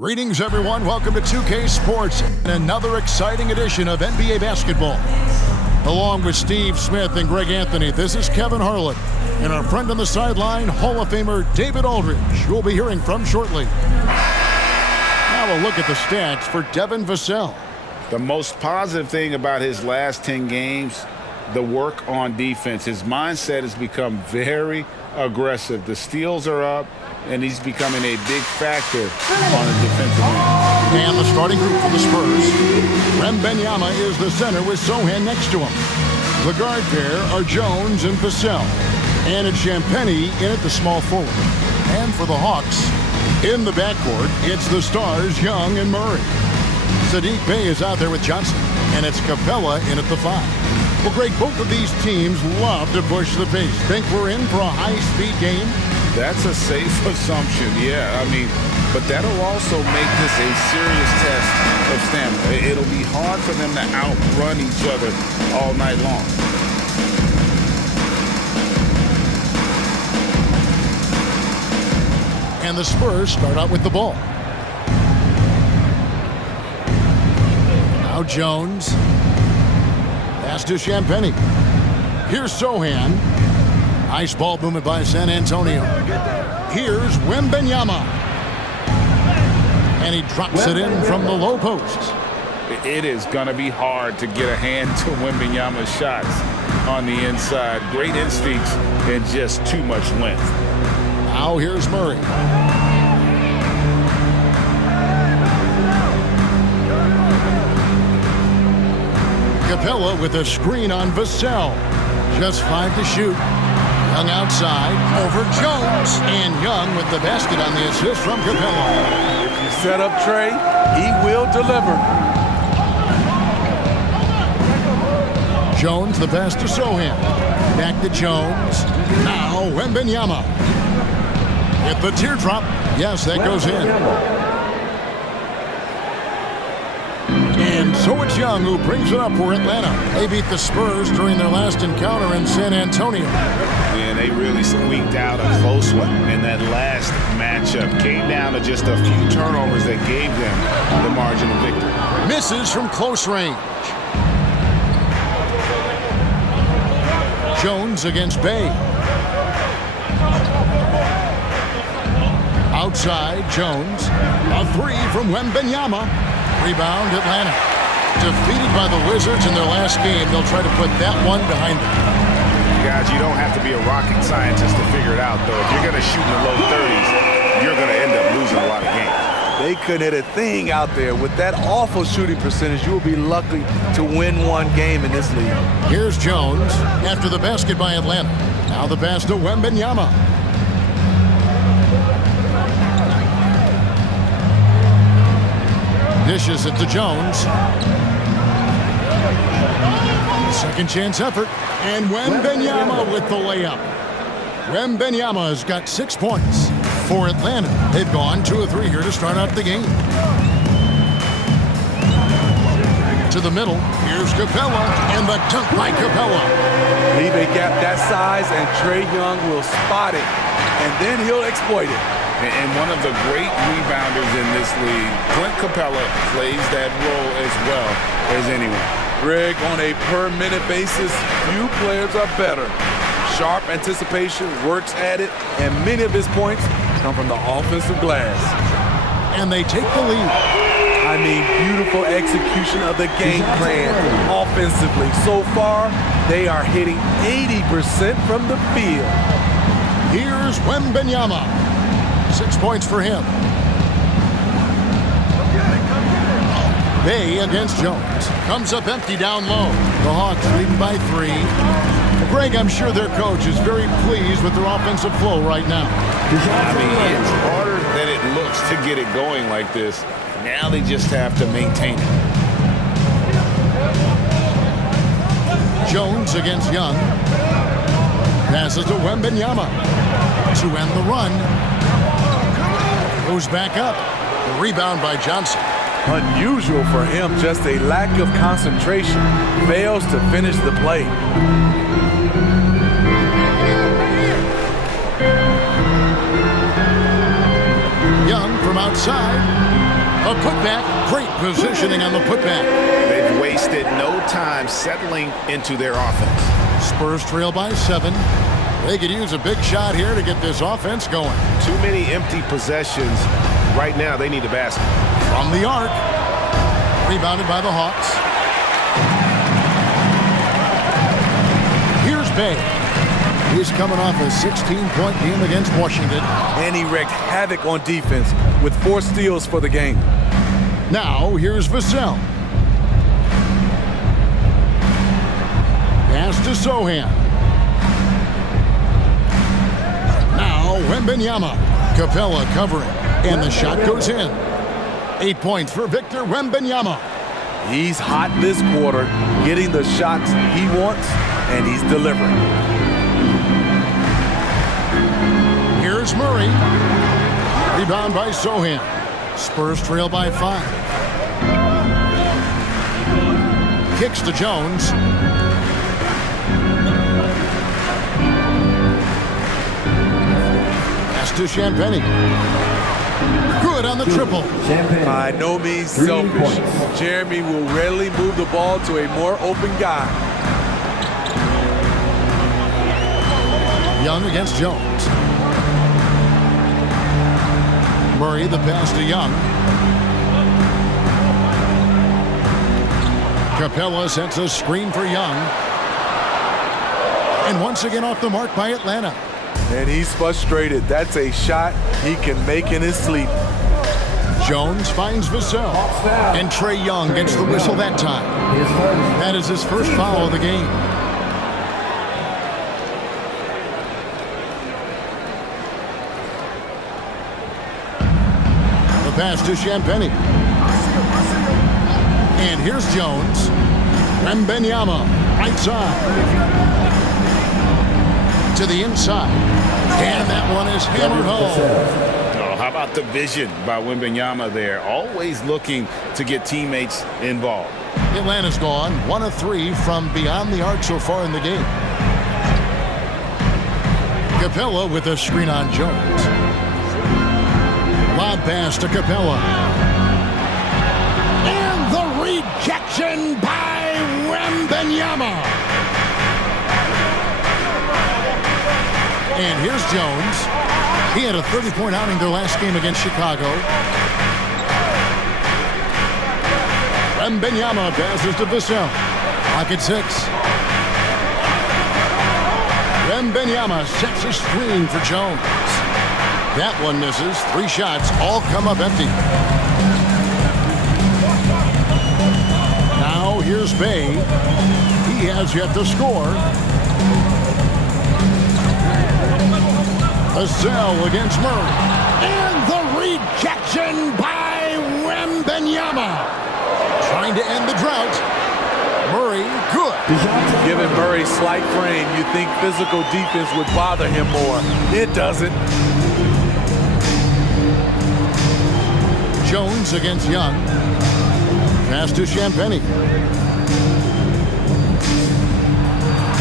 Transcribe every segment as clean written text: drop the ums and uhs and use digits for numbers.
Greetings, everyone. Welcome to 2K Sports and another exciting edition of NBA basketball. Along with Steve Smith and Greg Anthony, this is Kevin Harlan. And our friend on the sideline, Hall of Famer David Aldridge, who we'll be hearing from shortly. Now a look at the stats for Devin Vassell. The most positive thing about his last 10 games, the work on defense. His mindset has become very aggressive. The steals are up, and he's becoming a big factor on the defensive end. And the starting group for the Spurs. Wembanyama is the center with Sohan next to him. The guard pair are Jones and Vassell. And it's Champagnie in at the small forward. And for the Hawks, in the backcourt, it's the stars Young and Murray. Saddiq Bey is out there with Johnson. And it's Capella in at the 5. Well, Greg, both of these teams love to push the pace. Think we're in for a high-speed game? That's a safe assumption, yeah. But that'll also make this a serious test of stamina. It'll be hard for them to outrun each other all night long. And the Spurs start out with the ball. Now Jones. Pass to Champagnie. Here's Sohan. Nice ball movement by San Antonio. Here's Wembanyama. And he drops it in from the low post. It is going to be hard to get a hand to Wembanyama's shots on the inside. Great instincts and just too much length. Now here's Murray. Capella with a screen on Vassell. Just 5 to shoot. Young outside, over Jones, and Young with the basket on the assist from Capella. If you set up Trey, he will deliver. Jones, the pass to Sohan. Back to Jones. Now Wembanyama. Hit the teardrop. Yes, that goes in. And so it's Young who brings it up for Atlanta. They beat the Spurs during their last encounter in San Antonio. And they really squeaked out a close one in that last matchup. Came down to just a few turnovers that gave them the margin of victory. Misses from close range. Jones against Bey. Outside, Jones. A 3 from Wembanyama. Rebound, Atlanta. Defeated by the Wizards in their last game, they'll try to put that one behind them. Guys, you don't have to be a rocket scientist to figure it out, though. If you're going to shoot in the low 30s, you're going to end up losing a lot of games. They couldn't hit a thing out there. With that awful shooting percentage, you will be lucky to win one game in this league. Here's Jones after the basket by Atlanta. Now the pass to Wembanyama. Dishes it to Jones. Second chance effort. And Wembanyama with the layup. Wembanyama has got 6 points for Atlanta. They've gone 2 of 3 here to start out the game. To the middle. Here's Capella. And the dunk by Capella. Leave a gap that size and Trae Young will spot it. And then he'll exploit it. And one of the great rebounders in this league, Clint Capella, plays that role as well as anyone. Greg, on a per-minute basis, few players are better. Sharp anticipation, works at it, and many of his points come from the offensive glass. And they take the lead. Beautiful execution of the game plan offensively. So far, they are hitting 80% from the field. Here's Wembanyama. 6 points for him. Bey against Jones. Comes up empty down low. The Hawks leading by 3. Greg, I'm sure their coach is very pleased with their offensive flow right now. It's harder than it looks to get it going like this. Now they just have to maintain it. Jones against Young. Passes to Wembanyama to end the run. Goes back up. The rebound by Johnson. Unusual for him, just a lack of concentration. Fails to finish the play. Young from outside. A putback. Great positioning on the putback. They've wasted no time settling into their offense. Spurs trail by 7. They could use a big shot here to get this offense going. Too many empty possessions. Right now, they need a basket. From the arc. Rebounded by the Hawks. Here's Bay. He's coming off a 16-point game against Washington. And he wreaked havoc on defense with 4 steals for the game. Now, here's Vassell. Pass to Sohan. Now, Wembanyama. Capella covering. And the shot goes in. 8 points for Victor Wembanyama. He's hot this quarter, getting the shots he wants, and he's delivering. Here's Murray. Rebound by Sohan. Spurs trail by 5. Kicks to Jones. Pass to Champagny. Good on the triple. By no means selfish. Jeremy will rarely move the ball to a more open guy. Young against Jones. Murray, the pass to Young. Capella sets a screen for Young. And once again off the mark by Atlanta. And he's frustrated. That's a shot he can make in his sleep. Jones finds Vassell. And Trae Young gets the whistle that time. That is his first foul of the game. The pass to Champagny. And here's Jones. Wembanyama, right side. To the inside. And that one is hammered home. Oh, how about the vision by Wembanyama there? Always looking to get teammates involved. Atlanta's gone 1 of 3 from beyond the arc so far in the game. Capella with a screen on Jones. Lob pass to Capella. And the rejection by Wembanyama. And here's Jones. He had a 30-point outing their last game against Chicago. Wembanyama passes to Vassell. Clock at 6. Wembanyama sets a screen for Jones. That one misses. 3 shots all come up empty. Now here's Bay. He has yet to score. Vassell against Murray. And the rejection by Wembanyama. Trying to end the drought. Murray, good. Given Murray's slight frame, you think physical defense would bother him more. It doesn't. Jones against Young. Pass to Champagny.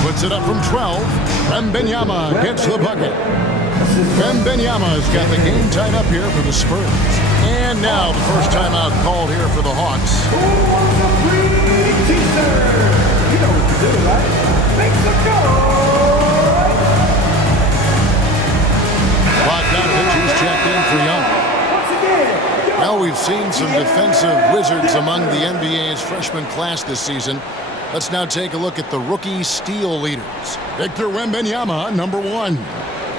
Puts it up from 12. Wembanyama gets the bucket. Wembanyama's got the game tied up here for the Spurs. And now the first timeout called here for the Hawks. You know what to do, right? Make some noise! Bogdanovich is checked in for Young. Now we've seen some defensive wizards among the NBA's freshman class this season. Let's now take a look at the rookie steal leaders. Victor Wembanyama, number 1.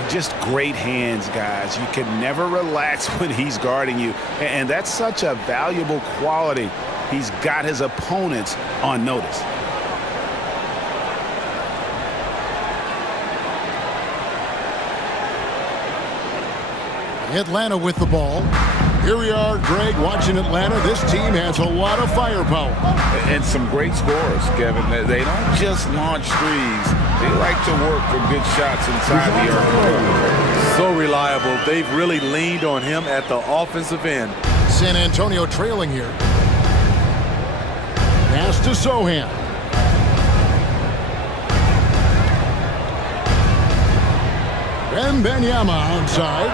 Just great hands, guys. You can never relax when he's guarding you. And that's such a valuable quality. He's got his opponents on notice. Atlanta with the ball. Here we are, Greg, watching Atlanta. This team has a lot of firepower. And some great scorers, Kevin. They don't just launch threes. They like to work for good shots inside the arc. So reliable. They've really leaned on him at the offensive end. San Antonio trailing here. Pass to Sohan. Wembanyama outside.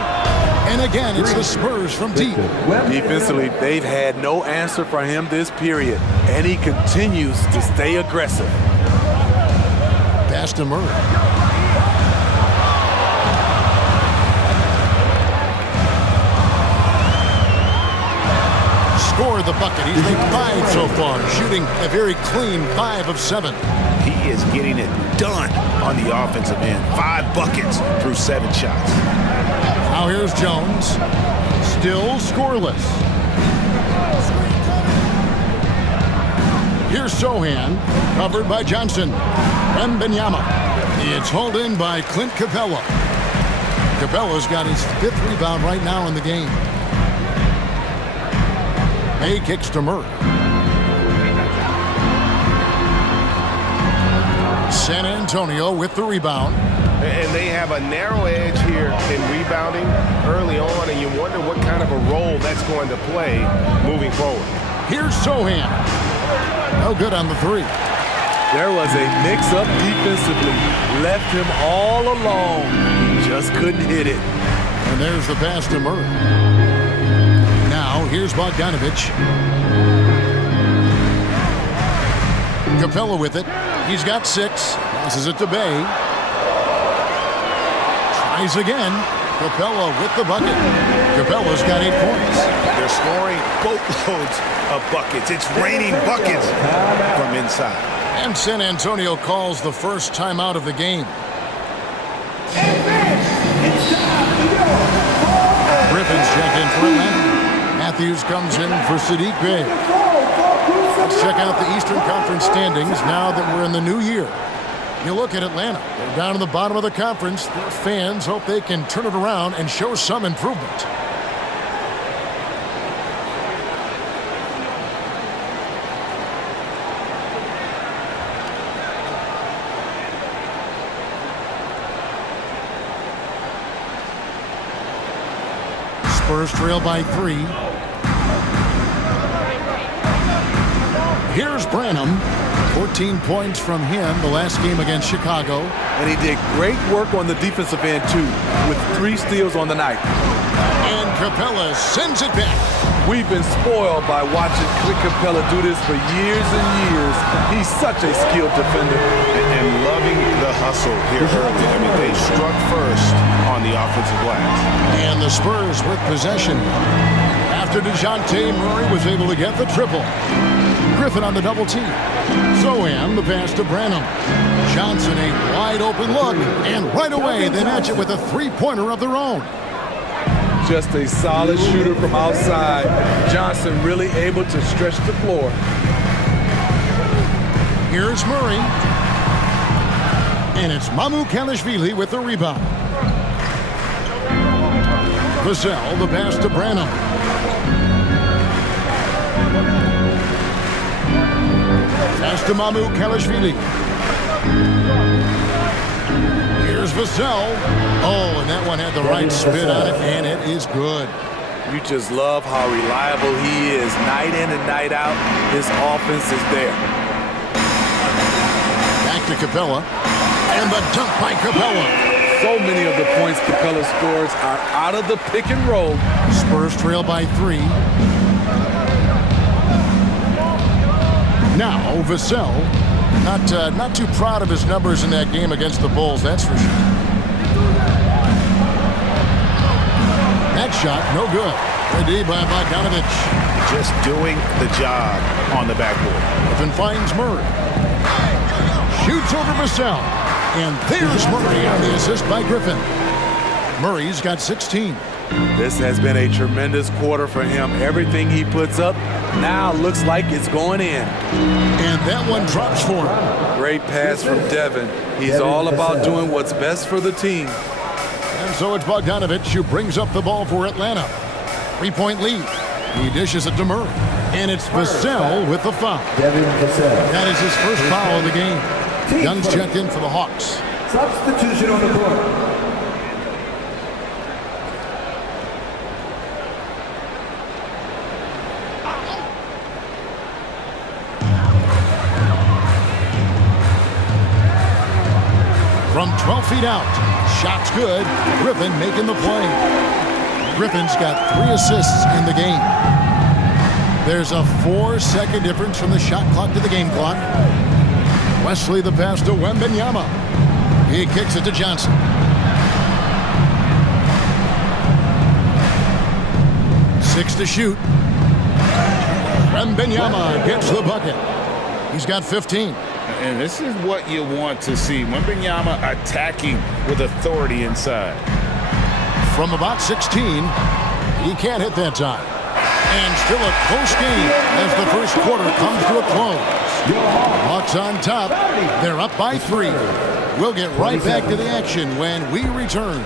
And again, it's the Spurs from deep. Defensively, they've had no answer for him this period, and he continues to stay aggressive. Pass to Murray. Score the bucket. He's made 5 so far, shooting a very clean 5 of 7. He is getting it done on the offensive end. 5 buckets through 7 shots. Now here's Jones. Still scoreless. Here's Sohan, covered by Johnson. Wembanyama. It's hauled in by Clint Capella. Capella's got his 5th rebound right now in the game. May kicks to Murray. San Antonio with the rebound. And they have a narrow edge here in rebounding early on, and you wonder what kind of a role that's going to play moving forward. Here's Sohan. No good on the 3. There was a mix-up defensively. Left him all alone. He just couldn't hit it. And there's the pass to Murray. Now, here's Bogdanovich. Capella with it. He's got 6. Passes it to Bay. Tries again. Capella with the bucket. Capella's got 8 points. They're scoring boatloads of buckets. It's raining buckets from inside. And San Antonio calls the first timeout of the game. Griffin's checked in for Atlanta. Matthews comes in for Sadiq Bey. Let's check out the Eastern Conference standings now that we're in the new year. You look at Atlanta. They're down in the bottom of the conference. Their fans hope they can turn it around and show some improvement. Spurs trail by 3. Here's Branham. 14 points from him the last game against Chicago. And he did great work on the defensive end, too, with 3 steals on the night. And Capella sends it back. We've been spoiled by watching Clint Capella do this for years and years. He's such a skilled defender. And loving the hustle here early. I mean, they struck first on the offensive glass. And the Spurs with possession. After DeJounte Murray was able to get the triple. Griffin on the double team. Sohan the pass to Branham. Johnson a wide open look. And right away they match it with a 3-pointer of their own. Just a solid shooter from outside. Johnson really able to stretch the floor. Here's Murray. And it's Mamu Kalishvili with the rebound. Vassell the pass to Branham. Pass to Mamu Kalishvili. Here's Vassell. Oh, and that one had the right spin on it, and it is good. You just love how reliable he is. Night in and night out, his offense is there. Back to Capella. And the dunk by Capella. So many of the points Capella scores are out of the pick and roll. Spurs trail by 3. Now, Vassell, not too proud of his numbers in that game against the Bulls, that's for sure. That shot, no good. Ready by Bogdanovich. Just doing the job on the backboard. Griffin finds Murray. Shoots over Vassell. And there's Murray on the assist by Griffin. Murray's got 16. This has been a tremendous quarter for him. Everything he puts up now looks like it's going in. And that one drops for him. Great pass from Devin. He's all about doing what's best for the team. And so it's Bogdanovich who brings up the ball for Atlanta. 3-point lead. He dishes it to Murray. And it's Vassell with the foul. That is his first foul of the game. Young's checked in for the Hawks. Substitution on the court. From 12 feet out. Shot's good. Griffin making the play. Griffin's got 3 assists in the game. There's a 4-second difference from the shot clock to the game clock. Wesley the pass to Wembanyama. He kicks it to Johnson. Six to shoot. Wembanyama gets the bucket. He's got 15. And this is what you want to see. Wembanyama attacking with authority inside. From about 16, he can't hit that time. And still a close game as the first quarter comes to a close. Hawks on top. They're up by 3. We'll get right back to the action when we return.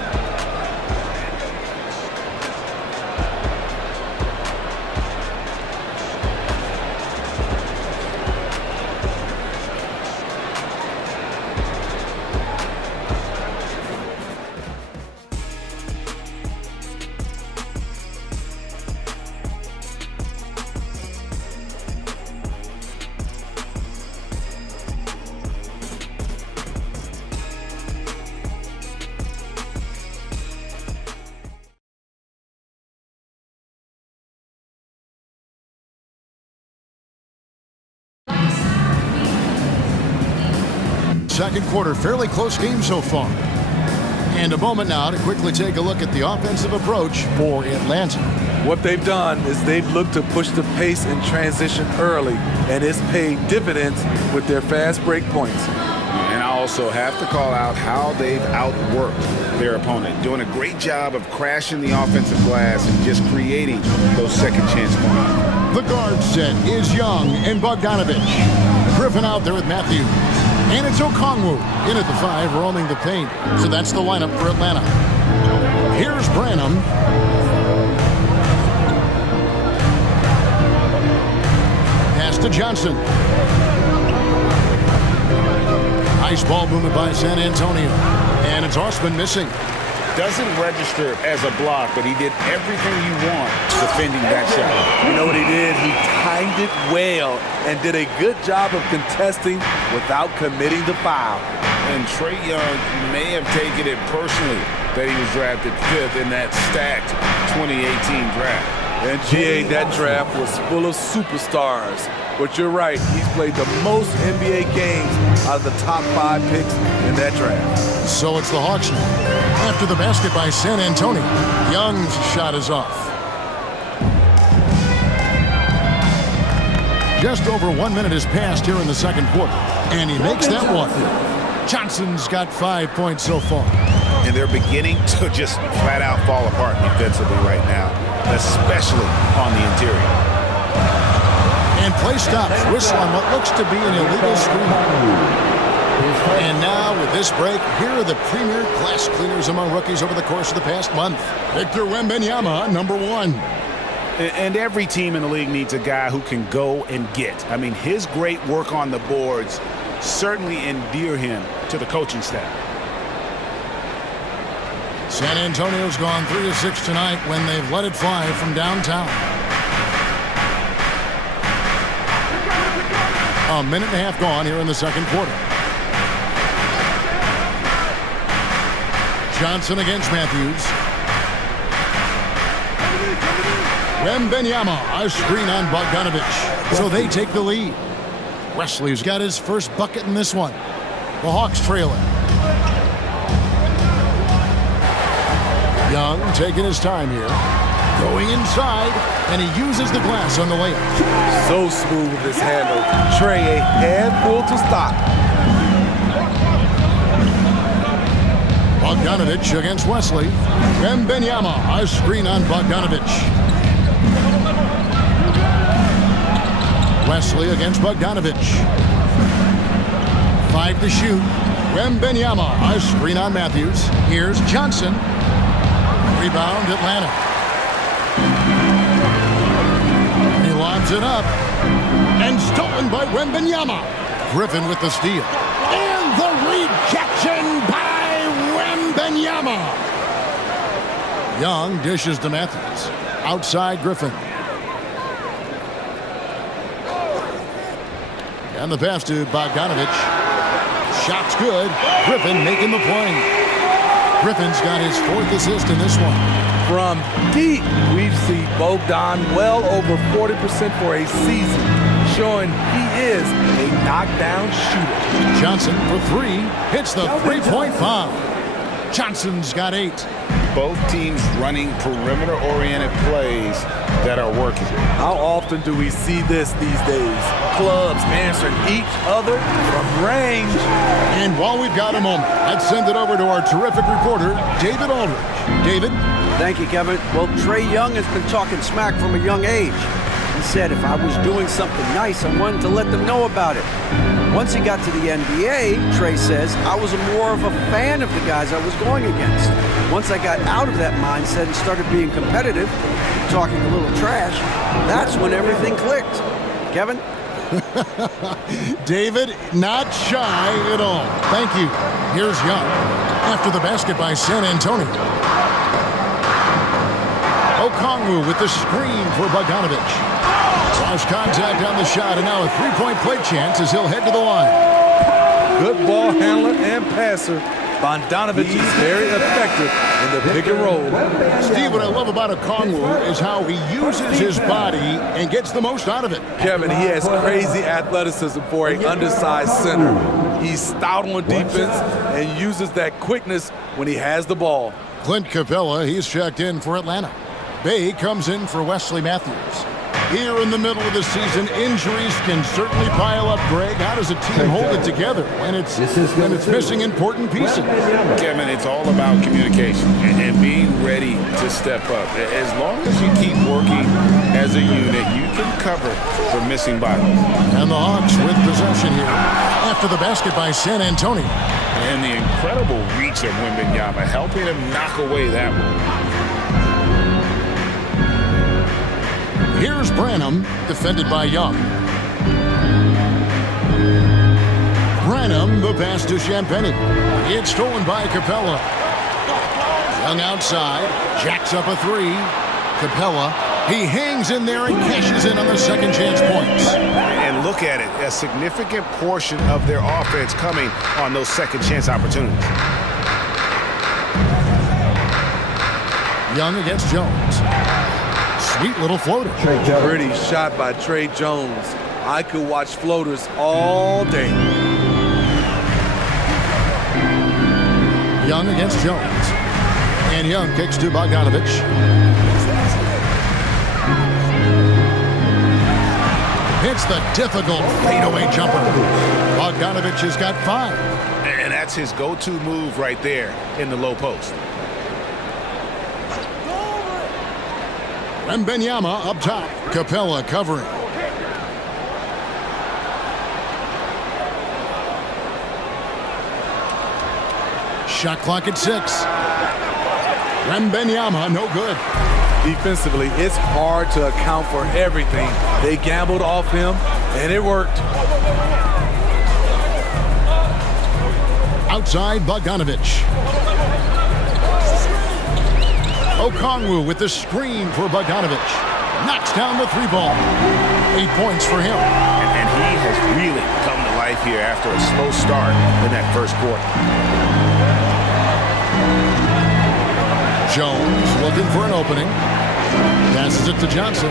Second quarter, fairly close game so far. And a moment now to quickly take a look at the offensive approach for Atlanta. What they've done is they've looked to push the pace and transition early, and it's paid dividends with their fast break points. And I also have to call out how they've outworked their opponent, doing a great job of crashing the offensive glass and just creating those second chance points. The guard set is Young and Bogdanovich. Griffin out there with Matthews. And it's Okongwu in at the 5, roaming the paint. So that's the lineup for Atlanta. Here's Branham. Pass to Johnson. Nice ball movement by San Antonio. And it's Osman missing. Doesn't register as a block, but he did everything you want defending that shot. You know what he did? He timed it well and did a good job of contesting without committing the foul. And Trae Young may have taken it personally that he was drafted 5th in that stacked 2018 draft. And GA, that draft was full of superstars. But you're right, he's played the most NBA games out of the top 5 picks in that draft. So it's the Hawks now. After the basket by San Antonio, Young's shot is off. Just over 1 minute has passed here in the second quarter, and he makes that one. Johnson's got 5 points so far. And they're beginning to just flat out fall apart defensively right now, especially on the interior. And play stops. Whistle on what looks to be an illegal screen. And now, with this break, here are the premier glass cleaners among rookies over the course of the past month. Victor Wembanyama, number 1. And every team in the league needs a guy who can go and get. I mean, his great work on the boards certainly endear him to the coaching staff. San Antonio's gone 3 of 6 tonight when they've let it fly from downtown. A minute and a half gone here in the second quarter. Johnson against Matthews. Wembanyama, a screen on Bogdanovich. So they take the lead. Wesley's got his first bucket in this one. The Hawks trailing. Young taking his time here. Going inside, and he uses the glass on the layup. So smooth with his handle. Trae, a handful to stop. Bogdanovich against Wesley. Wembanyama, a screen on Bogdanovich. Wesley against Bogdanovich. 5 to shoot. Wembanyama, a screen on Matthews. Here's Johnson. Rebound, Atlanta. He lobs it up. And stolen by Wembanyama. Griffin with the steal. And the rejection by Wembanyama. Young dishes to Matthews. Outside Griffin. And the pass to Bogdanovich. Shot's good. Griffin making the play. Griffin's got his 4th assist in this one. From deep, we've seen Bogdan well over 40% for a season, showing he is a knockdown shooter. Johnson for three, hits the three-point bomb. Johnson's got 8. Both teams running perimeter-oriented plays that are working. How often do we see this these days? Clubs answering each other from range. And while we've got a moment, let's send it over to our terrific reporter, David Aldridge. David? Thank you, Kevin. Well, Trae Young has been talking smack from a young age. He said if I was doing something nice, I wanted to let them know about it. Once he got to the NBA, Trae says, I was more of a fan of the guys I was going against. Once I got out of that mindset and started being competitive, talking a little trash, that's when everything clicked. Kevin? David, not shy at all. Thank you. Here's Young after the basket by San Antonio. Okongwu with the screen for Bogdanovich. Lost contact on the shot, and now a three-point play chance as he'll head to the line. Good ball handler and passer. Bogdanovich is very effective in the pick and roll. Steve, what I love about Okongwu is how he uses his body and gets the most out of it. Kevin, he has crazy athleticism for an undersized center. He's stout on defense and uses that quickness when he has the ball. Clint Capella, he's checked in for Atlanta. Bay comes in for Wesley Matthews. Here in the middle of the season, injuries can certainly pile up, Greg. How does a team hold it together when it's missing important pieces? Kevin, it's all about communication and being ready to step up. As long as you keep working as a unit, you can cover for missing bodies. And the Hawks with possession here after the basket by San Antonio. And the incredible reach of Wembanyama, helping him knock away that one. Here's Branham, defended by Young. Branham, the pass to Champagnie. It's stolen by Capella. Young outside, jacks up a three. Capella, he hangs in there and cashes in on the second chance points. And look at it, a significant portion of their offense coming on those second chance opportunities. Young against Jones. Sweet little floater. Pretty shot by Trae Jones. I could watch floaters all day. Young against Jones. And Young kicks to Bogdanovich. Hits the difficult fadeaway jumper. Bogdanovich has got 5. And that's his go-to move right there in the low post. Wembanyama up top. Capella covering. Shot clock at 6. Wembanyama, no good. Defensively, it's hard to account for everything. They gambled off him, and it worked. Outside, Bogdanovich. Okongwu with the screen for Bogdanovich. Knocks down the 3-ball. 8 points for him. And he has really come to life here after a slow start in that first quarter. Jones looking for an opening. Passes it to Johnson.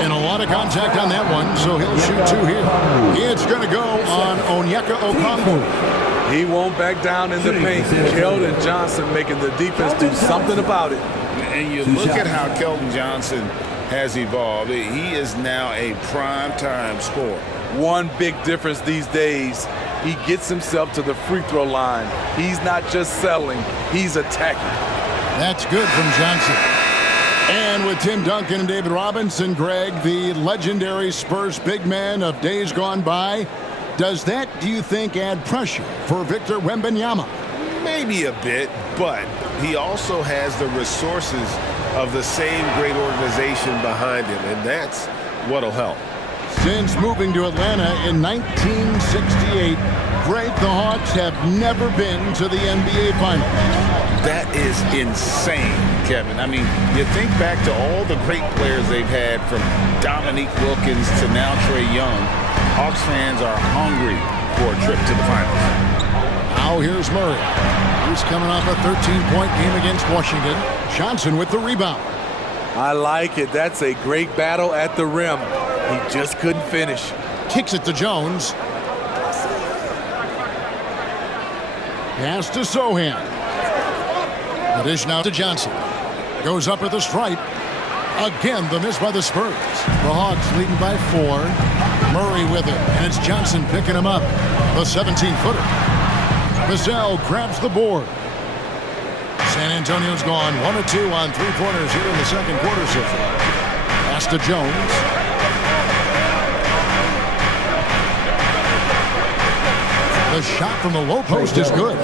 And a lot of contact on that one, so he'll shoot 2 here. It's going to go on Onyeka Okongwu. He won't back down in the paint. Keldon Johnson making the defense do something about it. And you look at how Keldon Johnson has evolved. He is now a prime-time scorer. One big difference these days, he gets himself to the free throw line. He's not just settling, he's attacking. That's good from Johnson. And with Tim Duncan and David Robinson, Greg, the legendary Spurs big man of days gone by, does that, do you think, add pressure for Victor Wembanyama? Maybe a bit, but he also has the resources of the same great organization behind him, and that's what'll help. Since moving to Atlanta in 1968, Greg, the Hawks have never been to the NBA Finals. That is insane, Kevin. I mean, you think back to all the great players they've had, from Dominique Wilkins to now Trae Young. Hawks fans are hungry for a trip to the finals. Now here's Murray. He's coming off a 13-point game against Washington. Johnson with the rebound. I like it. That's a great battle at the rim. He just couldn't finish. Kicks it to Jones. Pass to Sohan. The dish now to Johnson. Goes up at the stripe. Again, the miss by the Spurs. The Hawks leading by 4. Murray with it, and it's Johnson picking him up. The 17-footer. Vassell grabs the board. San Antonio's gone 1 of 2 on three-pointers here in the second quarter so far. Pass to Jones. The shot from the low post is good.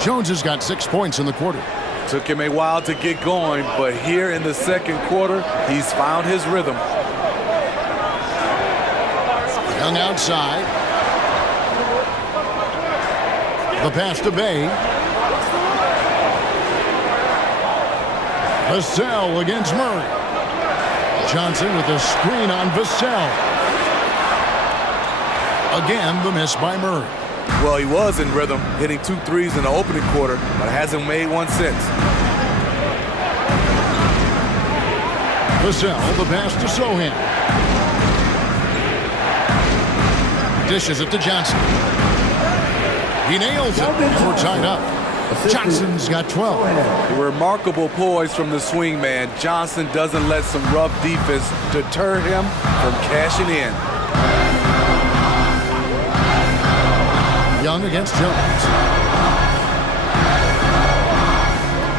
Jones has got 6 points in the quarter. Took him a while to get going, but here in the second quarter, he's found his rhythm. Young outside. The pass to Bay. Vassell against Murray. Johnson with a screen on Vassell. Again, the miss by Murray. Well, he was in rhythm, hitting 2 threes in the opening quarter, but hasn't made one since. Vassell, the pass to Sohan. Dishes it to Johnson. He nails it, and we're tied up. Johnson's got 12. Remarkable poise from the swing man. Johnson doesn't let some rough defense deter him from cashing in. Young against Jones.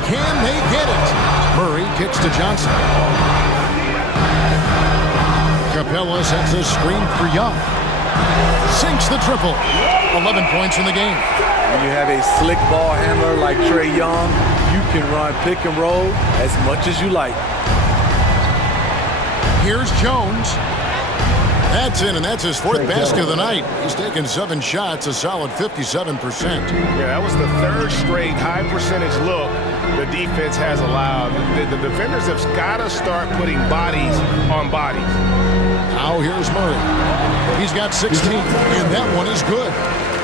Can they get it? Murray kicks to Johnson. Capella sets a screen for Young. Sinks the triple. 11 points in the game. When you have a slick ball handler like Trae Young, you can run pick and roll as much as you like. Here's Jones. That's in, and that's his 4th basket of the night. He's taken 7 shots, a solid 57%. Yeah, that was the 3rd straight high percentage look the defense has allowed. The defenders have got to start putting bodies on bodies. Now here's Murray. He's got 16, and that one is good.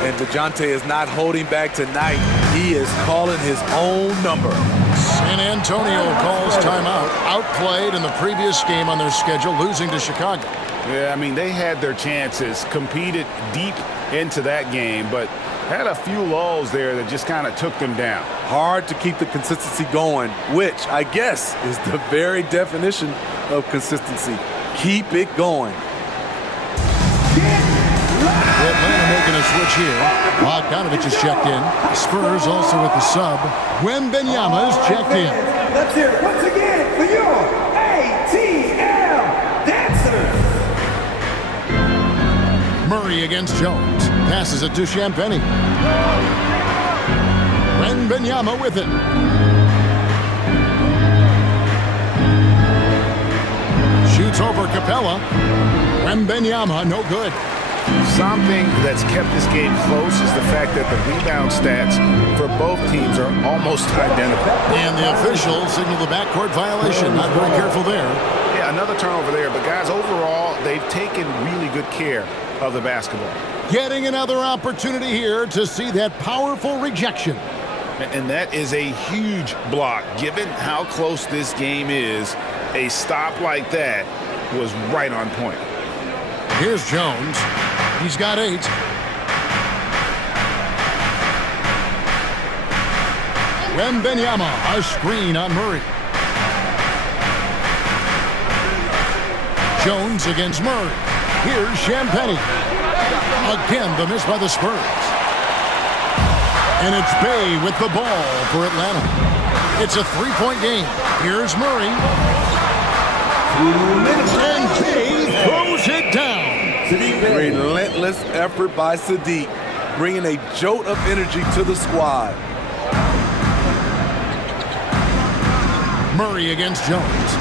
And DeJounte is not holding back tonight. He is calling his own number. San Antonio calls timeout. Outplayed in the previous game on their schedule, losing to Chicago. Yeah, I mean, they had their chances, competed deep into that game, but had a few lulls there that just kind of took them down. Hard to keep the consistency going, which I guess is the very definition of consistency. Keep it going. Atlanta making a switch here. Bogdanovich is checked in. Spurs also with the sub. Wembanyama is checked in. Let's hear it once again for your ATL dancers. Murray against Jones. Passes it to Champagnie. Wembanyama with it. Shoots over Capella. Wembanyama, no good. Something that's kept this game close is the fact that the rebound stats for both teams are almost identical. And the officials signal the backcourt violation. Not very careful there. Yeah, another turnover there. But, guys, overall, they've taken really good care of the basketball. Getting another opportunity here to see that powerful rejection. And that is a huge block. Given how close this game is, a stop like that was right on point. Here's Jones. He's got 8. Wembanyama, a screen on Murray. Jones against Murray. Here's Champagnie. Again, the miss by the Spurs. And it's Bay with the ball for Atlanta. It's a 3-point game. Here's Murray. And Bay throws it down. Relentless effort by Sadiq, bringing a jolt of energy to the squad. Murray against Jones.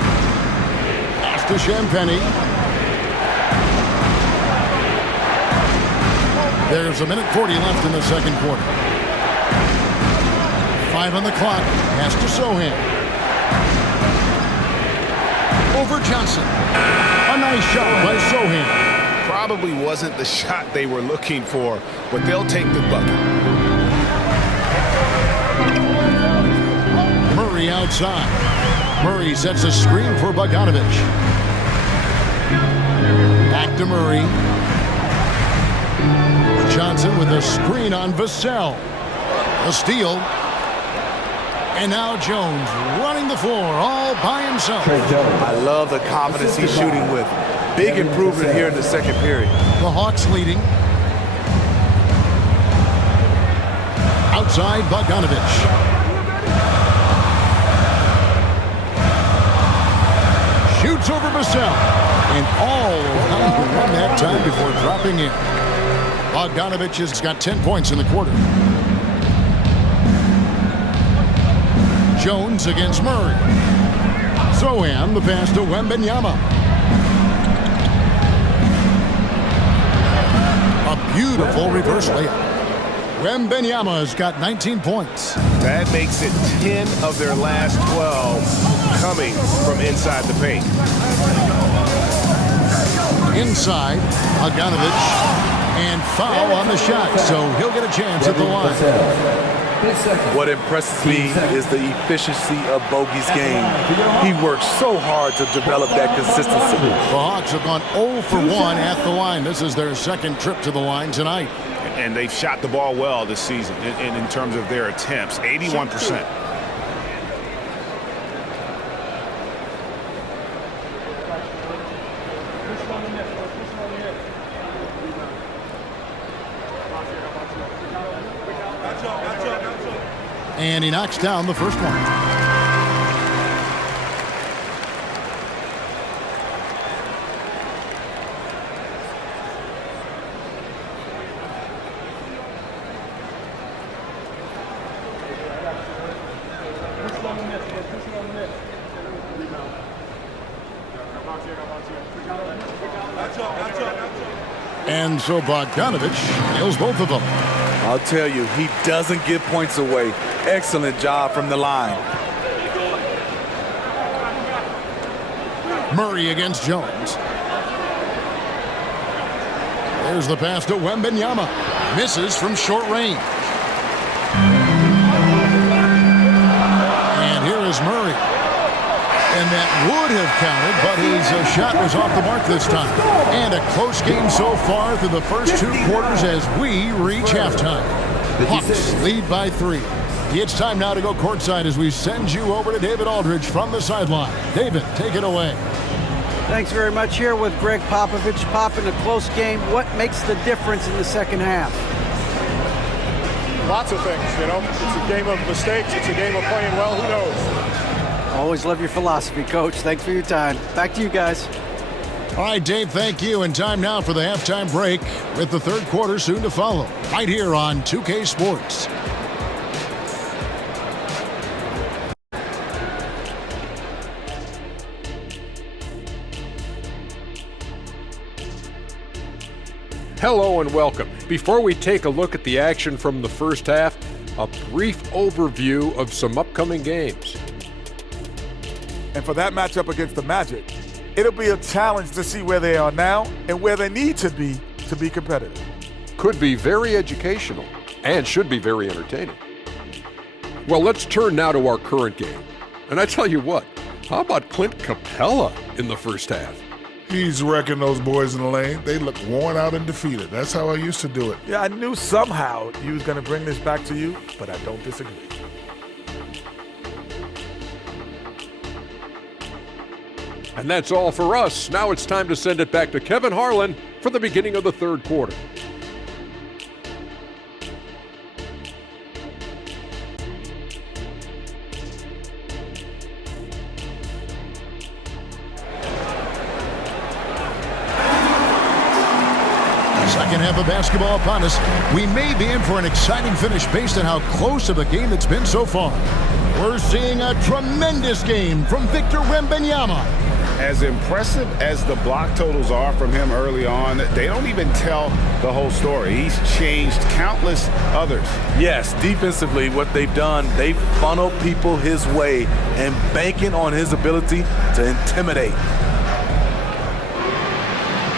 Pass to Champagnie. There's a minute 40 left in the second quarter. 5 on the clock. Pass to Sohan. Over Johnson. A nice shot by Sohan. Probably wasn't the shot they were looking for, but they'll take the bucket. Murray outside. Murray sets a screen for Bogdanovich. Back to Murray. Johnson with a screen on Vassell. A steal. And now Jones running the floor all by himself. I love the confidence he's shooting with. Big improvement here in the second period. The Hawks leading. Outside Bogdanovich. Shoots over Vassell. And all around the rim that time before dropping in. Bogdanovich has got 10 points in the quarter. Jones against Murray. Sohan, the pass to Wembanyama. A beautiful reverse layup. Wembanyama has got 19 points. That makes it 10 of their last 12 coming from inside the paint. Inside, Bogdanovich, and foul on the shot, so he'll get a chance at the line. What impresses me is the efficiency of Bogey's game. He works so hard to develop that consistency. The Hawks have gone 0 for 1 at the line. This is their second trip to the line tonight. And they've shot the ball well this season in terms of their attempts, 81%. And he knocks down the first one. And so Bogdanovich nails both of them. I'll tell you, he doesn't give points away. Excellent job from the line. Murray against Jones. There's the pass to Wembanyama. Misses from short range. And here is Murray. And that would have counted, but his shot was off the mark this time. And a close game so far through the first two quarters as we reach halftime. Hawks lead by 3. It's time now to go courtside as we send you over to David Aldridge from the sideline. David, take it away. Thanks very much. Here with Greg Popovich. Pop, in a close game, what makes the difference in the second half? Lots of things, you know. It's a game of mistakes. It's a game of playing well. Who knows? Always love your philosophy, Coach. Thanks for your time. Back to you guys. All right, Dave, thank you. And time now for the halftime break with the third quarter soon to follow. Right here on 2K Sports. Hello and welcome. Before we take a look at the action from the first half, a brief overview of some upcoming games. And for that matchup against the Magic, it'll be a challenge to see where they are now and where they need to be competitive. Could be very educational and should be very entertaining. Well, let's turn now to our current game. And I tell you what, how about Clint Capella in the first half? He's wrecking those boys in the lane. They look worn out and defeated. That's how I used to do it. Yeah, I knew somehow you was going to bring this back to you, but I don't disagree. And that's all for us. Now it's time to send it back to Kevin Harlan for the beginning of the third quarter. Second half of basketball upon us. We may be in for an exciting finish based on how close of a game it's been so far. We're seeing a tremendous game from Victor Wembanyama. As impressive as the block totals are from him early on, they don't even tell the whole story. He's changed countless others. Yes, defensively, what they've done, they've funneled people his way and banking on his ability to intimidate.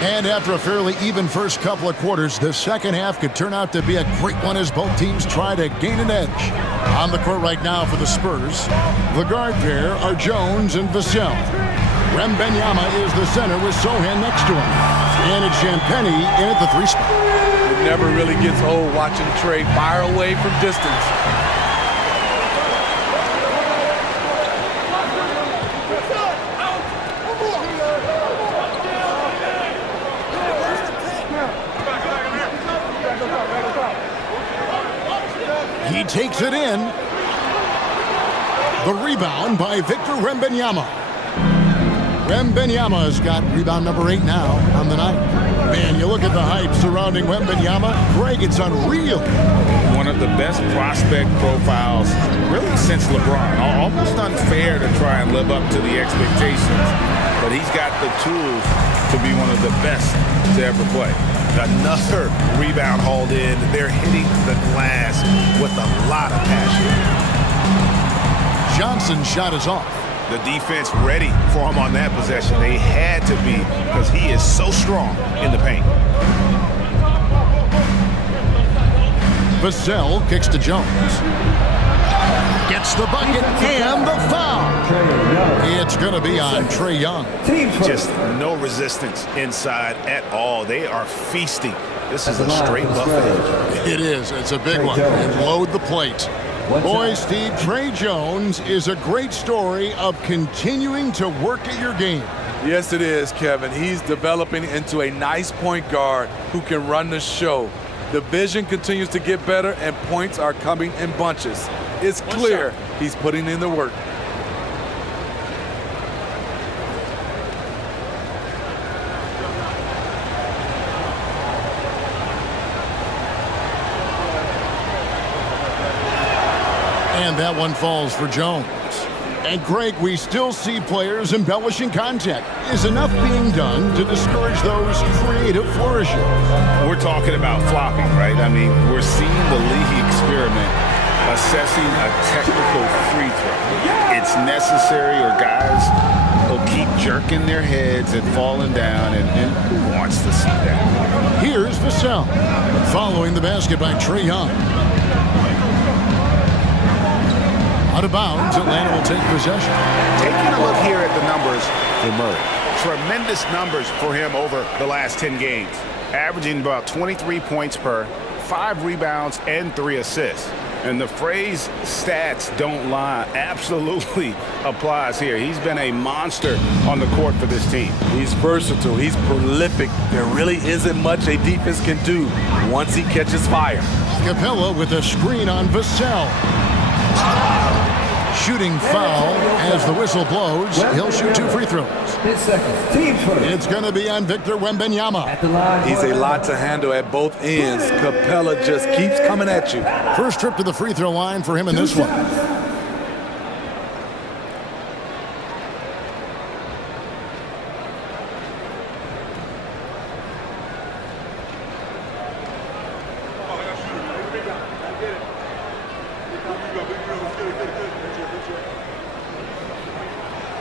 And after a fairly even first couple of quarters, the second half could turn out to be a great one as both teams try to gain an edge. On the court right now for the Spurs, the guard pair are Jones and Vassell. Wembanyama is the center with Sohan next to him. And it's Champagnie in at the 3 spot. It never really gets old watching Trey fire away from distance. He takes it in. The rebound by Victor Wembanyama. Wembanyama's got rebound number 8 now on the night. Man, you look at the hype surrounding Wembanyama. Greg, it's unreal. One of the best prospect profiles really since LeBron. Almost unfair to try and live up to the expectations, but he's got the tools to be one of the best to ever play. Another rebound hauled in. They're hitting the glass with a lot of passion. Johnson's shot is off. The defense ready for him on that possession. They had to be because he is so strong in the paint. Vassell kicks to Jones. Gets the bucket and the foul. It's going to be on Trae Young. Just no resistance inside at all. They are feasting. This is a straight buffet. It is. It's a big one. And load the plate. Boy, Steve, Trae Jones is a great story of continuing to work at your game. Yes, it is, Kevin. He's developing into a nice point guard who can run the show. The vision continues to get better, and points are coming in bunches. It's clear he's putting in the work. And that one falls for Jones. And Greg, we still see players embellishing contact. Is enough being done to discourage those creative flourishes? We're talking about flopping, right? I mean, we're seeing the league experiment assessing a technical free throw. It's necessary or guys will keep jerking their heads and falling down, and who wants to see that? Here's Vassell following the basket by Trae Young. Out of bounds, Atlanta will take possession. Taking a look here at the numbers for Murray. Tremendous numbers for him over the last 10 games. Averaging about 23 points per, 5 rebounds, and 3 assists. And the phrase stats don't lie absolutely applies here. He's been a monster on the court for this team. He's versatile. He's prolific. There really isn't much a defense can do once he catches fire. Capella with a screen on Vassell. Shooting foul as the whistle blows. He'll shoot 2 free throws. It's going to be on Victor Wembanyama. He's a lot to handle at both ends. Capella just keeps coming at you. First trip to the free throw line for him in this one.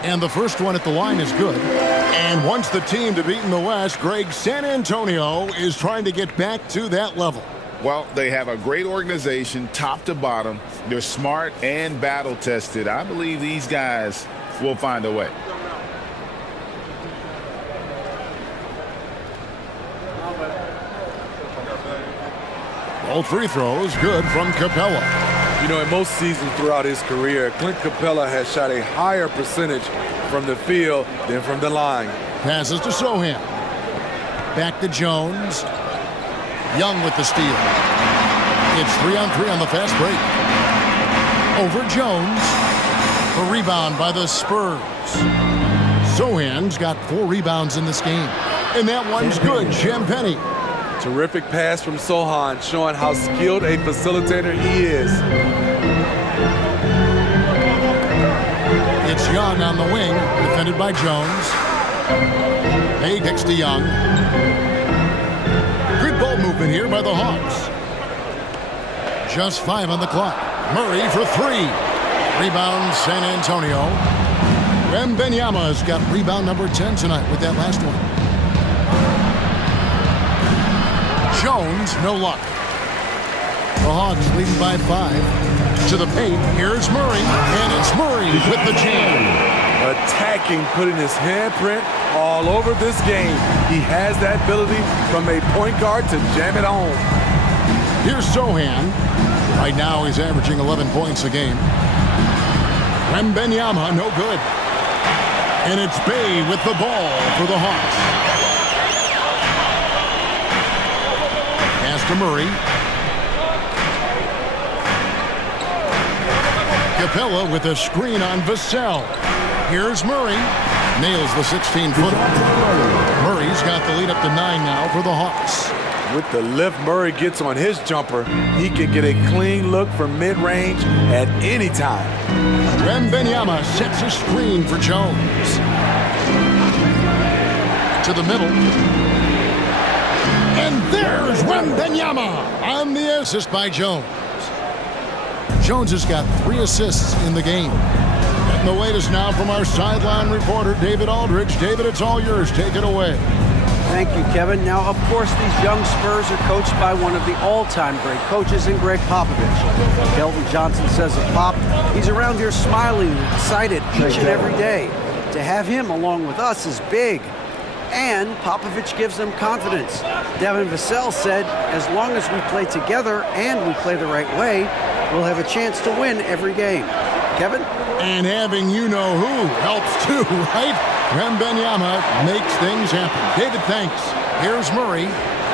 And the first one at the line is good. And once the team to beat in the West, Greg, San Antonio is trying to get back to that level. Well, they have a great organization, top to bottom. They're smart and battle-tested. I believe these guys will find a way. Both free throws good from Capella. You know, in most seasons throughout his career, Clint Capella has shot a higher percentage from the field than from the line. Passes to Sohan. Back to Jones. Young with the steal. It's 3-on-3 on the fast break. Over Jones. A rebound by the Spurs. Sohan's got 4 rebounds in this game. And that one's good. Champagnie. Terrific pass from Sohan, showing how skilled a facilitator he is. It's Young on the wing, defended by Jones. Hay kicks to Young. Good ball movement here by the Hawks. Just 5 on the clock. Murray for 3. Rebound San Antonio. Wembanyama's got rebound number 10 tonight with that last one. Jones, no luck. The Hawks leading by 5. To the paint, here's Murray, and it's Murray with the jam. Attacking, putting his handprint all over this game. He has that ability from a point guard to jam it home. Here's Sohan. Right now he's averaging 11 points a game. Wembanyama, no good. And it's Bay with the ball for the Hawks. Pass to Murray. Capella with a screen on Vassell. Here's Murray. Nails the 16-footer. Murray's got the lead up to 9 now for the Hawks. With the lift Murray gets on his jumper, he can get a clean look from mid-range at any time. Wembanyama sets a screen for Jones. To the middle. And there's Wembanyama on the assist by Jones. Jones has got 3 assists in the game. And the latest now from our sideline reporter, David Aldridge. David, it's all yours. Take it away. Thank you, Kevin. Now, of course, these young Spurs are coached by one of the all-time great coaches in Greg Popovich. Kelvin Johnson says of Pop, he's around here smiling and excited each and every day. To have him along with us is big. And Popovich gives them confidence. Devin Vassell said, as long as we play together and we play the right way, we'll have a chance to win every game. Kevin? And having you-know-who helps too, right? Wembanyama makes things happen. David, thanks. Here's Murray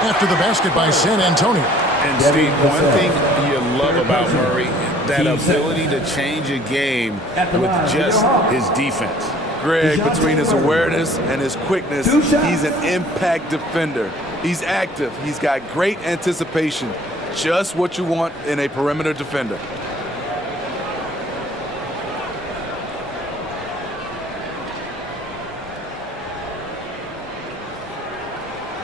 after the basket by San Antonio. And Steve, one thing you love about Murray, that ability to change a game with just his defense. Greg, between his awareness and his quickness, he's an impact defender. He's active. He's got great anticipation. Just what you want in a perimeter defender.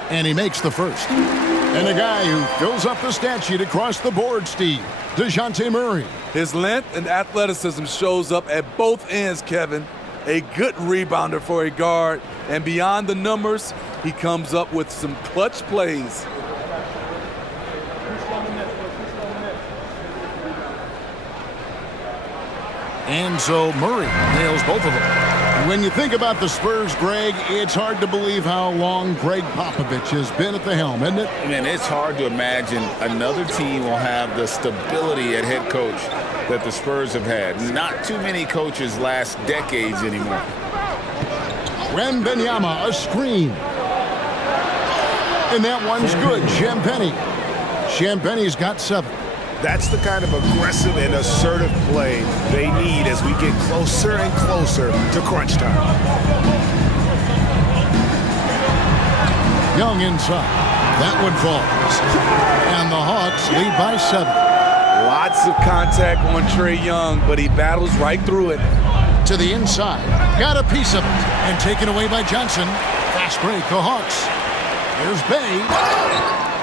And he makes the first. And a guy who fills up the stat sheet across the board, Steve, DeJounte Murray. His length and athleticism shows up at both ends, Kevin. A good rebounder for a guard. And beyond the numbers, he comes up with some clutch plays. And so Murray nails both of them. When you think about the Spurs, Greg, it's hard to believe how long Greg Popovich has been at the helm, isn't it? I mean, it's hard to imagine another team will have the stability at head coach that the Spurs have had. Not too many coaches last decades anymore. Wembanyama, a screen. And that one's good. Champagne's got 7. That's the kind of aggressive and assertive play they need as we get closer and closer to crunch time. Young inside. That one falls. And the Hawks lead by 7. Lots of contact on Trae Young, but he battles right through it. To the inside. Got a piece of it. And taken away by Johnson. Fast break, the Hawks. Here's Bay.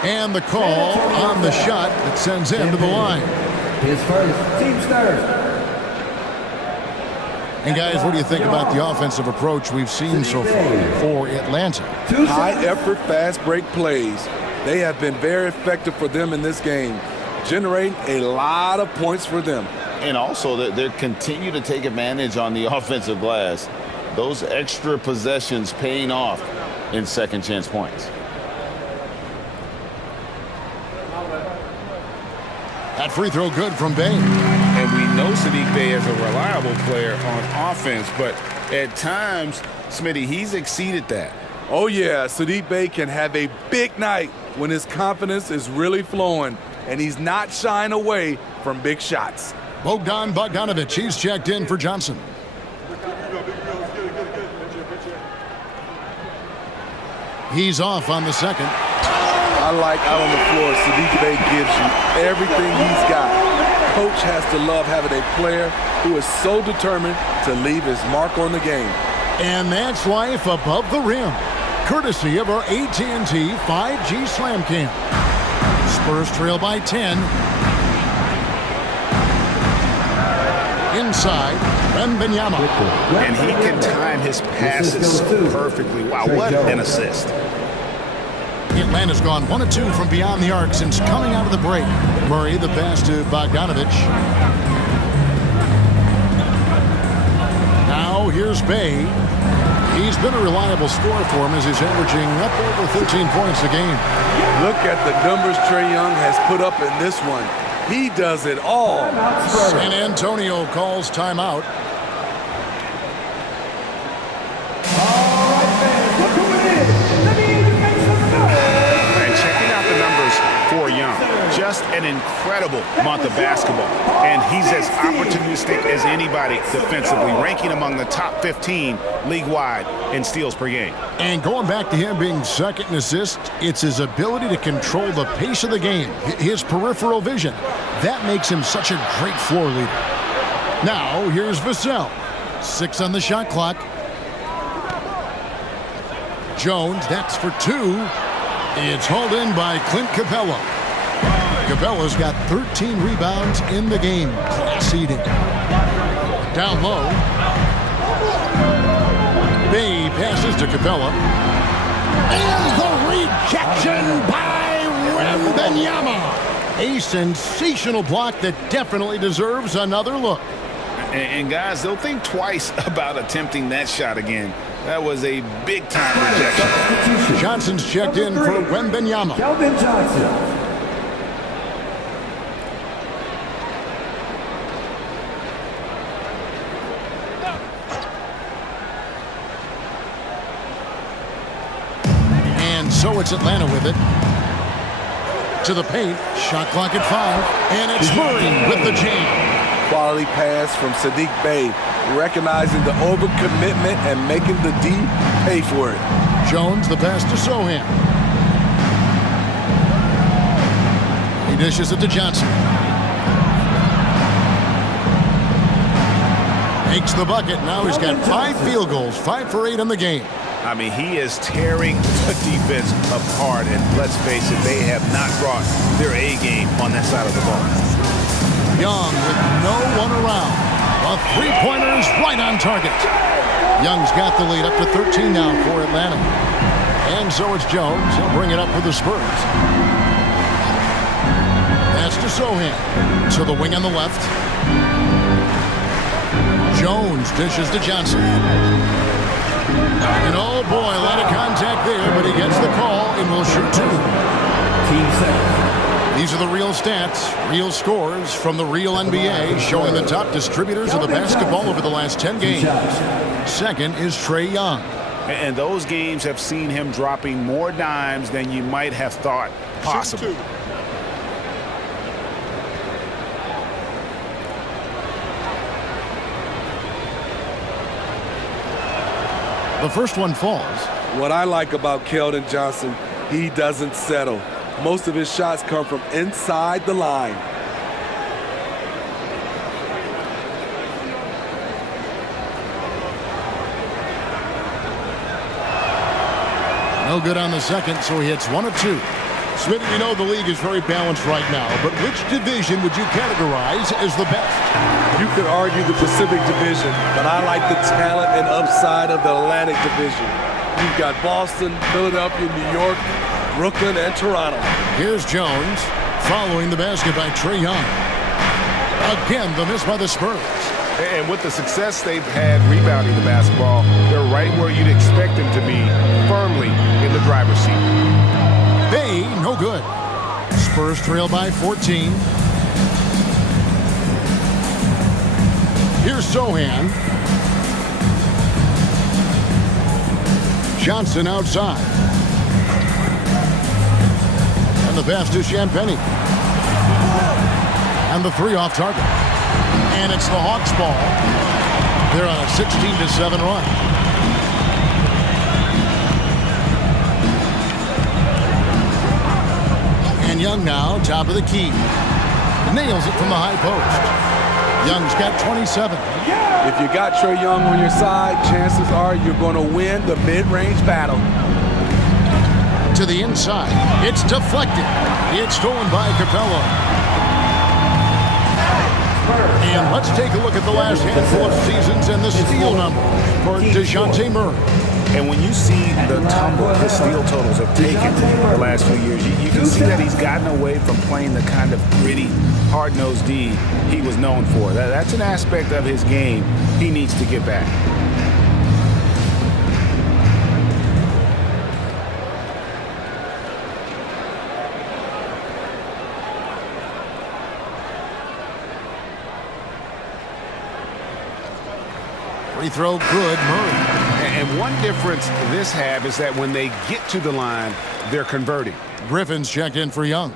And the call on the shot that sends him to the line. His first team Spurs. And guys, what do you think about the offensive approach we've seen so far for Atlanta? High-effort, fast break plays. They have been very effective for them in this game, generating a lot of points for them. And also, they continue to take advantage on the offensive glass. Those extra possessions paying off in second chance points. That free throw good from Bay. And we know Saddiq Bey is a reliable player on offense, but at times, Smitty, he's exceeded that. Oh, yeah, Saddiq Bey can have a big night when his confidence is really flowing, and he's not shying away from big shots. Bogdan Bogdanovic, he's checked in for Johnson. He's off on the second. I like out on the floor, Saddiq Bey gives you everything he's got. Coach has to love having a player who is so determined to leave his mark on the game. And that's life above the rim, courtesy of our AT&T 5G Slam Cam. Spurs trail by 10. Inside, Wembanyama. And he can time his passes perfectly. Wow, what an assist. Atlanta's gone 1 of 2 from beyond the arc since coming out of the break. Murray, the pass to Bogdanovich. Now here's Bay. He's been a reliable scorer for him as he's averaging up over 13 points a game. Look at the numbers Trae Young has put up in this one. He does it all. San Antonio calls timeout. And checking out the numbers for Young. Just an incredible month of basketball. And he's as opportunistic as anybody defensively, ranking among the top 15 league-wide in steals per game. And going back to him being second in assists, it's his ability to control the pace of the game, his peripheral vision. That makes him such a great floor leader. Now, here's Vassell. 6 on the shot clock. Jones, that's for 2. It's hauled in by Clint Capella. Capella's got 13 rebounds in the game. Class eating. Down low. Bay passes to Capella. And the rejection by Wembanyama. A sensational block that definitely deserves another look. And guys, they'll think twice about attempting that shot again. That was a big-time rejection. Johnson's checked in for Wembanyama. Keldon Johnson. And so it's Atlanta with it. To the paint. Shot clock at 5. And it's Murray with the jam. Quality pass from Sadiq Bey, recognizing the overcommitment and making the D pay for it. Jones, the pass to Sohan. He dishes it to Johnson. Makes the bucket. Now he's got 5 field goals, 5 for 8 in the game. I mean, he is tearing the defense apart, and let's face it, they have not brought their A game on that side of the ball. Young with no one around. A three-pointer's right on target. Young's got the lead up to 13 now for Atlanta. And so it's Jones. He'll bring it up for the Spurs. That's to Sohan. To the wing on the left. Jones dishes to Johnson. And oh boy, a lot of contact there, but he gets the call and will shoot 2. Team second. These are the real stats, real scores from the real NBA, showing the top distributors of the basketball over the last 10 games. Second is Trae Young. And those games have seen him dropping more dimes than you might have thought possible. The first one falls. What I like about Keldon Johnson, he doesn't settle. Most of his shots come from inside the line. No good on the second, so he hits 1 of 2. Smith, you know the league is very balanced right now, but which division would you categorize as the best? You could argue the Pacific Division, but I like the talent and upside of the Atlantic Division. You've got Boston, Philadelphia, New York, Brooklyn, and Toronto. Here's Jones following the basket by Trae Young. Again, the miss by the Spurs. And with the success they've had rebounding the basketball, they're right where you'd expect them to be, firmly in the driver's seat. Bay, no good. Spurs trail by 14. Here's Sohan. Johnson outside. And the pass to Champagnie. And the 3 off target. And it's the Hawks ball. They're on a 16-7 run. And Young now, top of the key. Nails it from the high post. Young's got 27. If you got Trae Young on your side, chances are you're going to win the mid-range battle. To the inside. It's deflected. It's stolen by Capella. And let's take a look at the last handful of seasons and the steal numbers for DeJounte Murray. And when you see the tumble the steal totals have taken the last few years, you can see that he's gotten away from playing the kind of gritty, hard-nosed D he was known for. That's an aspect of his game he needs to get back. Free throw good, Murray. And one difference this have is that when they get to the line, they're converting. Griffin's checked in for Young.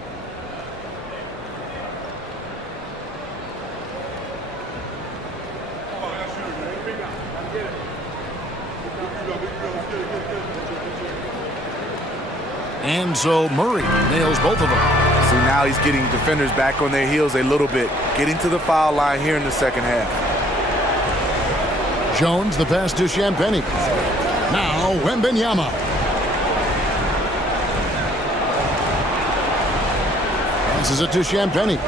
And so Murray nails both of them. See, now he's getting defenders back on their heels a little bit, getting to the foul line here in the second half. Jones, the pass to Champagnie. Now, Wembanyama. Passes it to Champagnie.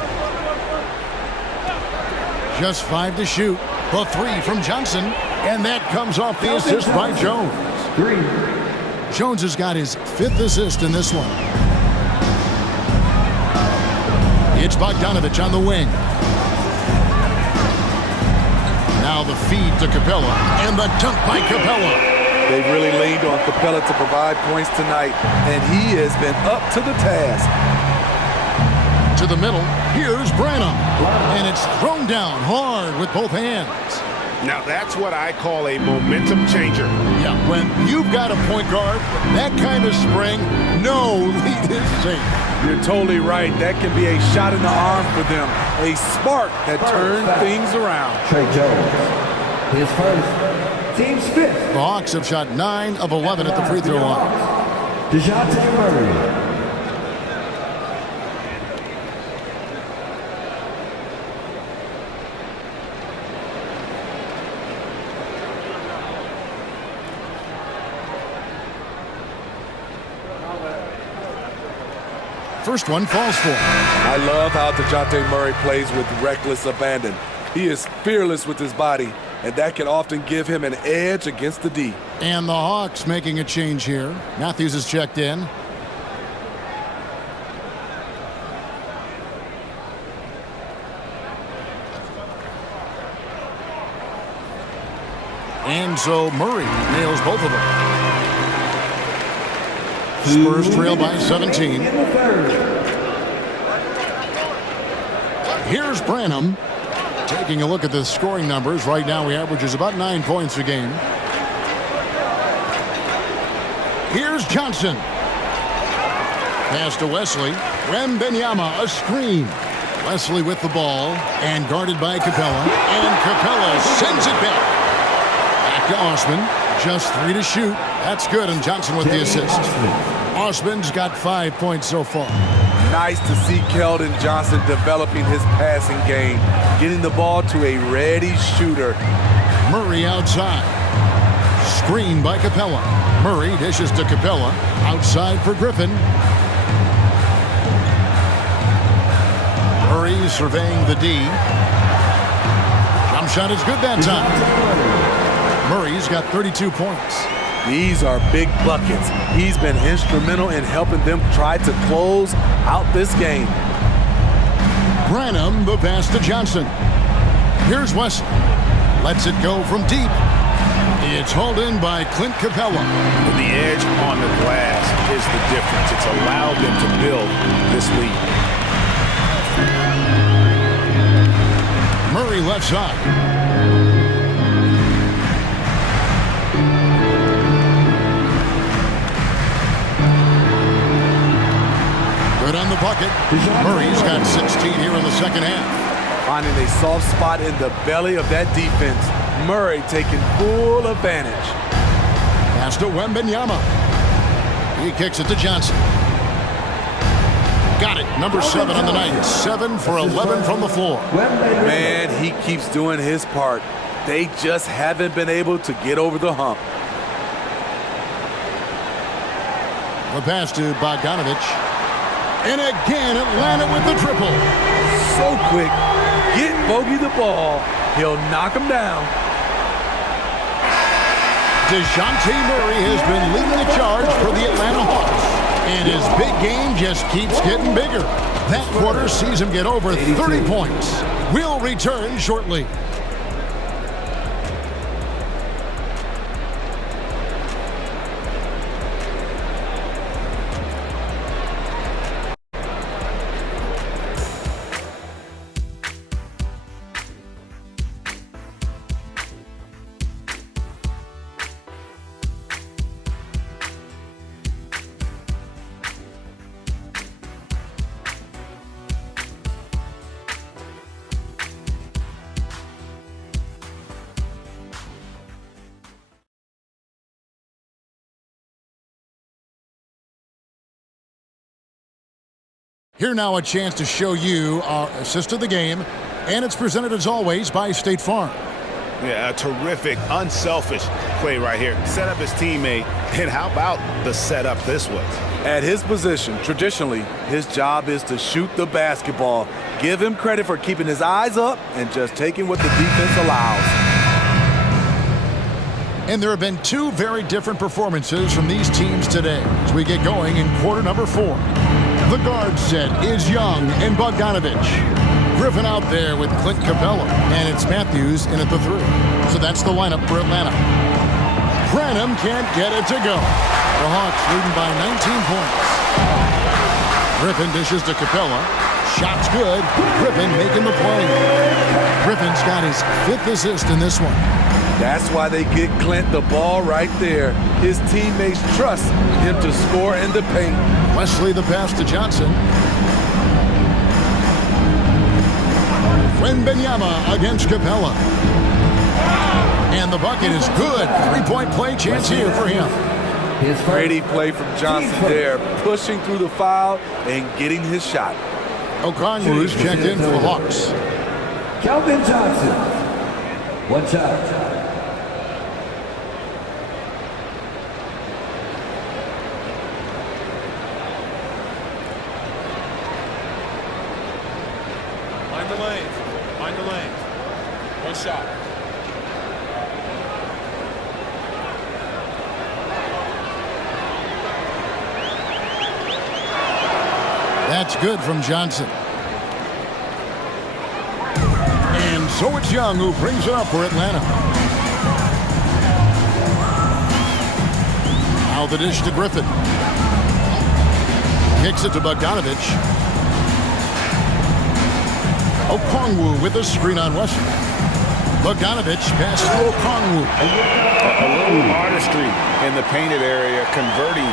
Just 5 to shoot. The 3 from Johnson. And that comes off the assist by Jones. Jones has got his 5th assist in this one. It's Bogdanovich on the wing. Now the feed to Capella, and the dunk by Capella. They've really leaned on Capella to provide points tonight, and he has been up to the task. To the middle, here's Branham, and it's thrown down hard with both hands. Now that's what I call a momentum changer. Yeah, when you've got a point guard, that kind of spring, no lead is safe. You're totally right. That can be a shot in the arm for them, a spark that turns things around. Trey Jones, his first, team's 5th. The Hawks have shot 9 of 11 at the free throw line. DeJounte Murray. First one falls for him. I love how DeJounte Murray plays with reckless abandon. He is fearless with his body, and that can often give him an edge against the D. And the Hawks making a change here. Matthews is checked in. And so Murray nails both of them. Spurs trail by 17. Here's Branham. Taking a look at the scoring numbers. Right now he averages about 9 points a game. Here's Johnson. Pass to Wesley. Wembanyama, a screen. Wesley with the ball and guarded by Capella. And Capella sends it back. Back to Osman. Just 3 to shoot. That's good, and Johnson with the assist. Osman's got 5 points so far. Nice to see Keldon Johnson developing his passing game, getting the ball to a ready shooter. Murray outside. Screen by Capella. Murray dishes to Capella. Outside for Griffin. Murray surveying the D. Jump shot is good that time. Murray's got 32 points. These are big buckets. He's been instrumental in helping them try to close out this game. Branham, the pass to Johnson. Here's Wesley. Lets it go from deep. It's hauled in by Clint Capella. The edge on the glass is the difference. It's allowed them to build this lead. Murray left side. Good on the bucket. Murray's got 16 here in the second half. Finding a soft spot in the belly of that defense. Murray taking full advantage. Pass to Wembanyama. He kicks it to Johnson. Got it. Number 7 on the night. 7 for 11 from the floor. Man, he keeps doing his part. They just haven't been able to get over the hump. The pass to Bogdanovich. And again, Atlanta with the triple. So quick. Get Bogey the ball. He'll knock him down. DeJounte Murray has been leading the charge for the Atlanta Hawks, and his big game just keeps getting bigger. That quarter sees him get over 30 points. We'll return shortly. Here now a chance to show you our assist of the game, and it's presented as always by State Farm. Yeah, a terrific, unselfish play right here. Set up his teammate, and how about the setup this was? At his position, traditionally, his job is to shoot the basketball. Give him credit for keeping his eyes up and just taking what the defense allows. And there have been two very different performances from these teams today as we get going in quarter number 4. The guard set is Young and Bogdanovich. Griffin out there with Clint Capella, and it's Matthews in at the 3. So that's the lineup for Atlanta. Branham can't get it to go. The Hawks leading by 19 points. Griffin dishes to Capella. Shot's good. Griffin making the play. Griffin's got his 5th assist in this one. That's why they get Clint the ball right there. His teammates trust him to score in the paint. Wesley the pass to Johnson. Wembanyama against Capella. And the bucket is good. 3-point play chance here for him. Great play from Johnson there, pushing through the foul and getting his shot. Okongwu's checked in for the Hawks. Kelvin Johnson. 1 shot. Find the lane. 1 shot. That's good from Johnson. And so it's Young who brings it up for Atlanta. Now the dish to Griffin. Kicks it to Bogdanovich. Okongwu with a screen on Wesley. Bogdanovich passes to Okongwu. A little artistry in the painted area, converting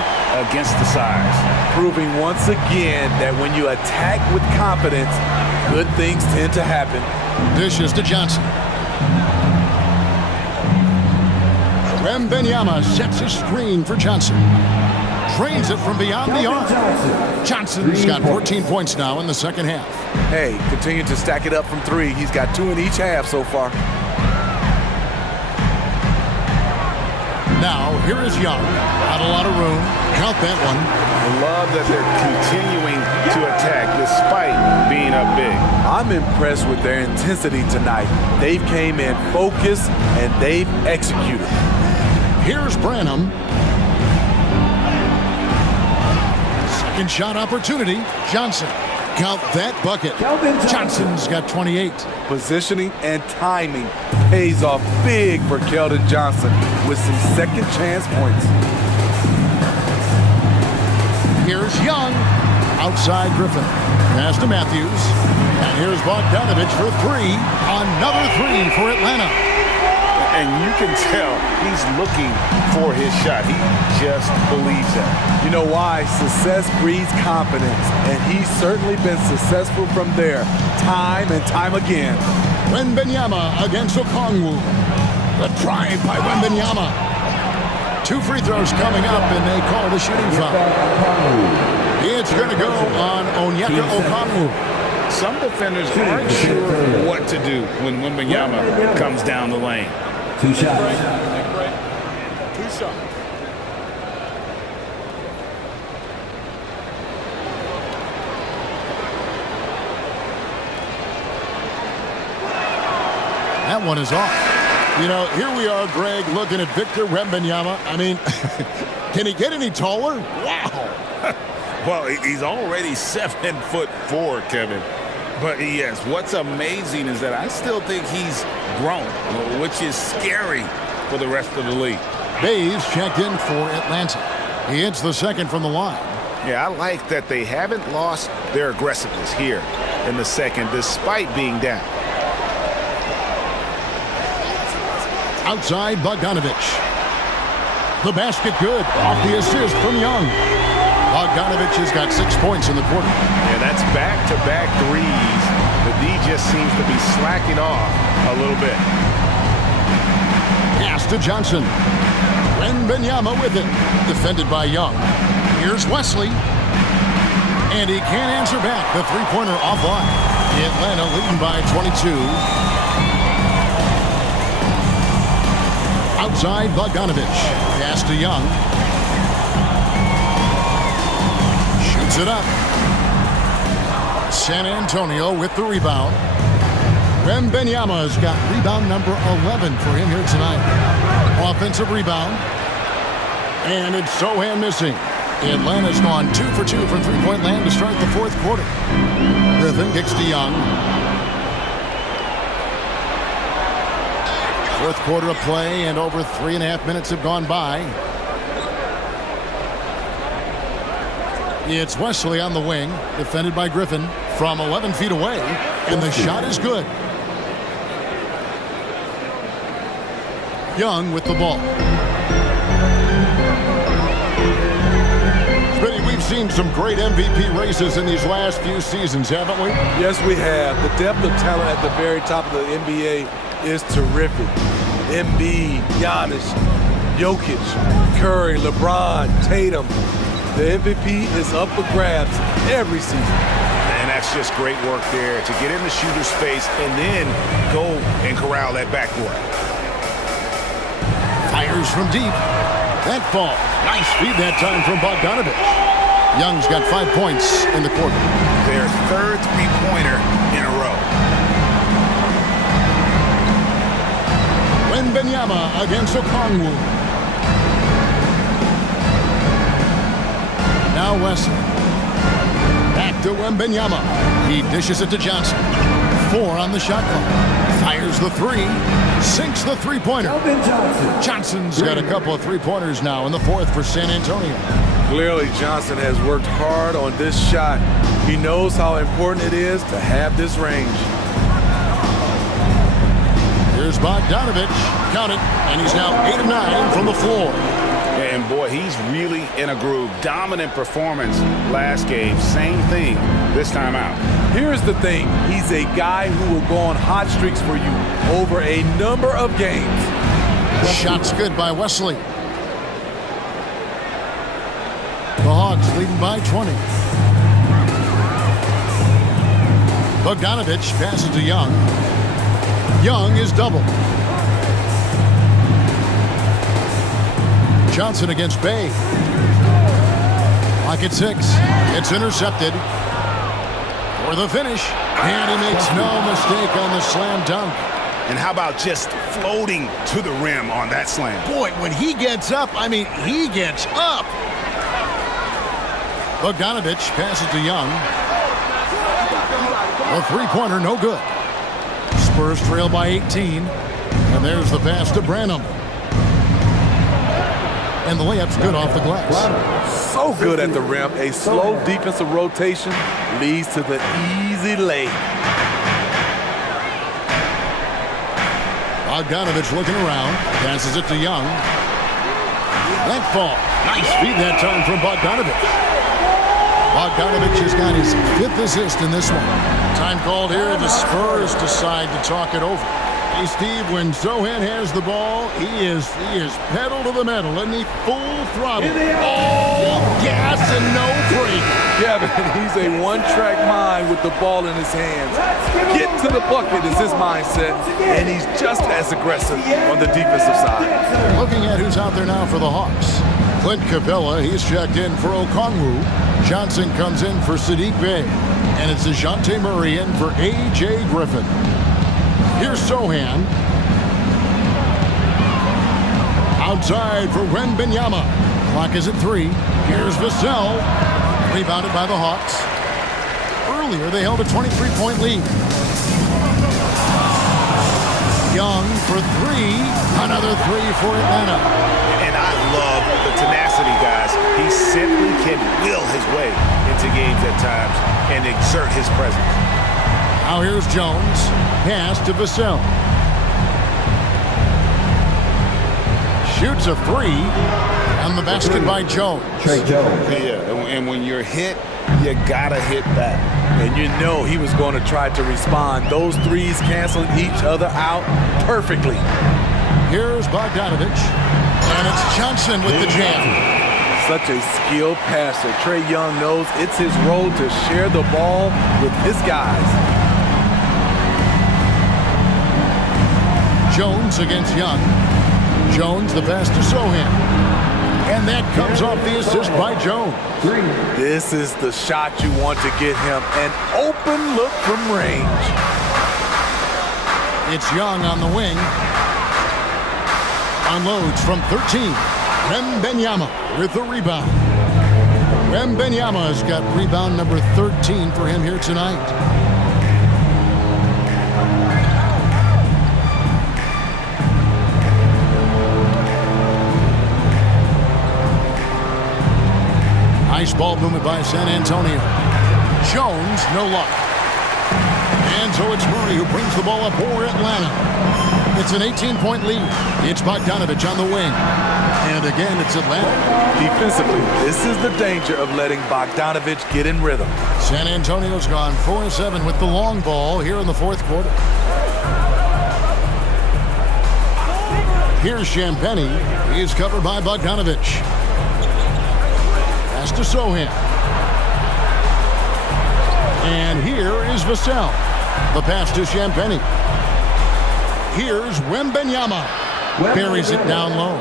against the size. Proving once again that when you attack with confidence, good things tend to happen. Dishes to Johnson. Wembanyama sets a screen for Johnson. Drains it from beyond the arc. Johnson's got 14 points now in the second half. Hey, continue to stack it up from 3. He's got 2 in each half so far. Now, here is Young. Not a lot of room. Count that one. I love that they're continuing to attack despite being up big. I'm impressed with their intensity tonight. They've came in focused and they've executed. Here's Branham. Second shot opportunity. Johnson. Count that bucket. Johnson's got 28. Positioning and timing pays off big for Keldon Johnson with some second chance points. Here's Young. Outside Griffin. Pass to Matthews. And here's Bogdanovich for 3. Another 3 for Atlanta. And you can tell he's looking for his shot. He just believes it. You know why? Success breeds confidence, and he's certainly been successful from there, time and time again. Wembanyama against Okongwu. The drive by Wembanyama. 2 free throws coming up, and they call the shooting foul. It's going to go on Onyeka Okongwu. Some defenders aren't sure what to do when Wembanyama comes down the lane. 2 shots. 2 shots. That one is off. You know, here we are, Greg, looking at Victor Wembanyama. I mean, can he get any taller? Wow. Well, he's already 7'4", Kevin. But yes, what's amazing is that I still think he's grown, which is scary for the rest of the league. Bays checked in for Atlanta. He hits the second from the line. Yeah, I like that they haven't lost their aggressiveness here in the second, despite being down. Outside, Bogdanovich. The basket good. Off the assist from Young. Bogdanovich has got 6 points in the quarter. Yeah, that's back-to-back threes. The D just seems to be slacking off a little bit. Pass to Johnson. Wembanyama with it. Defended by Young. Here's Wesley. And he can't answer back. The three-pointer offline. Atlanta leading by 22. Outside, Bogdanovich. Pass to Young. Shoots it up. San Antonio with the rebound. Wembanyama's got rebound number 11 for him here tonight. Offensive rebound. And it's Sohan missing. Atlanta's gone 2 for 2 from three-point land to start the fourth quarter. Griffin kicks to Young. Fourth quarter of play, and over 3.5 minutes have gone by. It's Wesley on the wing, defended by Griffin from 11 feet away, and the shot is good. Young with the ball. Smitty, we've seen some great MVP races in these last few seasons, haven't we? Yes, we have. The depth of talent at the very top of the NBA is terrific. Embiid, Giannis, Jokic, Curry, LeBron, Tatum. The MVP is up for grabs every season. And that's just great work there to get in the shooter's space and then go and corral that backboard. Fires from deep. That fall. Nice feed that time from Bogdanovich. Young's got 5 points in the quarter. Their third three-pointer in a row. Wembanyama against Okongwu. Now Wesley. Back to Wembanyama. He dishes it to Johnson. 4 on the shot clock. Fires the three. Sinks the three-pointer. Johnson's got a couple of three-pointers now in the fourth for San Antonio. Clearly, Johnson has worked hard on this shot. He knows how important it is to have this range. Here's Bogdanovich. Count it. And he's now 8 of 9 from the floor. And boy, he's really in a groove. Dominant performance last game. Same thing this time out. Here's the thing. He's a guy who will go on hot streaks for you over a number of games. Shot's good by Wesley. The Hawks leading by 20. Bogdanovich passes to Young. Young is doubled. Johnson against Bay. Clock at 6. It's intercepted. For the finish. And he makes no mistake on the slam dunk. And how about just floating to the rim on that slam? Boy, when he gets up, I mean, he gets up. Bogdanovich passes to Young. A three-pointer, no good. Spurs trail by 18. And there's the pass to Branham. And the layup's good off the glass. So good at the rim. A slow defensive rotation leads to the easy lay. Bogdanovich looking around. Passes it to Young. That fall. Nice feed that time from Bogdanovich. Bogdanovich has got his 5th assist in this one. Time called here. The Spurs decide to talk it over. Hey, Steve, when Sohan has the ball, he is pedal to the metal, isn't he? Full throttle. All gas and no brake. Kevin, he's a one-track mind with the ball in his hands. Get to the bucket is his mindset, and he's just as aggressive on the defensive side. Looking at who's out there now for the Hawks. Clint Capella, he's checked in for Okongwu. Johnson comes in for Sadiq Bey. And it's DeJounte Murray in for A.J. Griffin. Here's Sohan. Outside for Wembanyama. Clock is at 3. Here's Vassell. Rebounded by the Hawks. Earlier, they held a 23-point lead. Young for 3. Another 3 for Atlanta. And I love the tenacity, guys. He simply can will his way into games at times and exert his presence. Now here's Jones. Pass to Vassell. Shoots a 3. And the basket by Jones. Trey Jones. Yeah, and when you're hit, you gotta hit back. And you know he was going to try to respond. Those threes canceling each other out perfectly. Here's Bogdanovich. And it's Johnson with the jam. Such a skilled passer. Trae Young knows it's his role to share the ball with his guys. Jones against Young. Jones the pass to Sohan. And that comes off the assist by Jones. This is the shot you want to get him. An open look from range. It's Young on the wing. Unloads from 13. Wembanyama with the rebound. Wembanyama has got rebound number 13 for him here tonight. Nice ball movement by San Antonio. Jones, no luck. And so it's Murray who brings the ball up for Atlanta. It's an 18-point lead. It's Bogdanovich on the wing. And again, it's Atlanta. Defensively, this is the danger of letting Bogdanovich get in rhythm. San Antonio's gone 4-7 with the long ball here in the fourth quarter. Here's Champagny. He's covered by Bogdanovich. Pass to Sohan. And here is Vassell. The pass to Champagny. Here's Wembanyama. Buries it down low.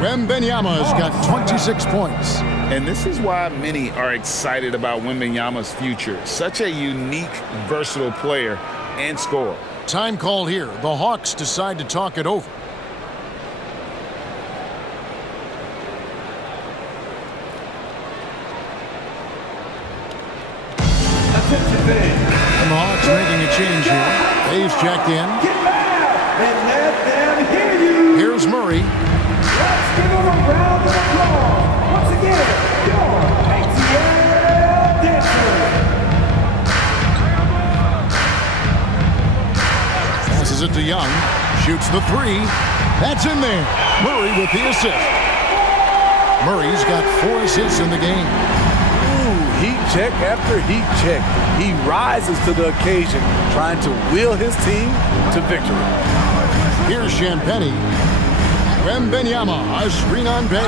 Wembanyama has got 26 points. And this is why many are excited about Wembanyama's future. Such a unique, versatile player and scorer. Time called here. The Hawks decide to talk it over. And the Hawks making a change here. Dave's checked in. And let them hear you. Here's Murray. Let's give them a round of applause. Once again, your ATL dancers. Passes it to Young. Shoots the 3. That's in there. Murray with the assist. Murray's got 4 assists in the game. Heat check after heat check. He rises to the occasion, trying to wheel his team to victory. Here's Champagny. Wembanyama, a screen on base.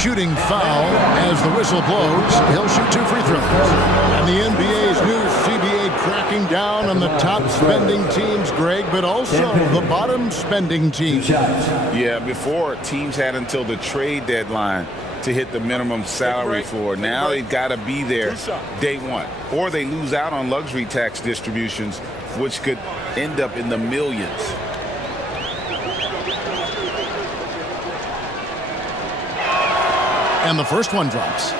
Shooting foul as the whistle blows. He'll shoot 2 free throws. And the NBA's new CBA cracking down on the top spending teams, Greg, but also the bottom spending teams. Yeah, before teams had until the trade deadline to hit the minimum salary floor. Now they've got to be there day one, or they lose out on luxury tax distributions, which could end up in the millions. And the first one drops.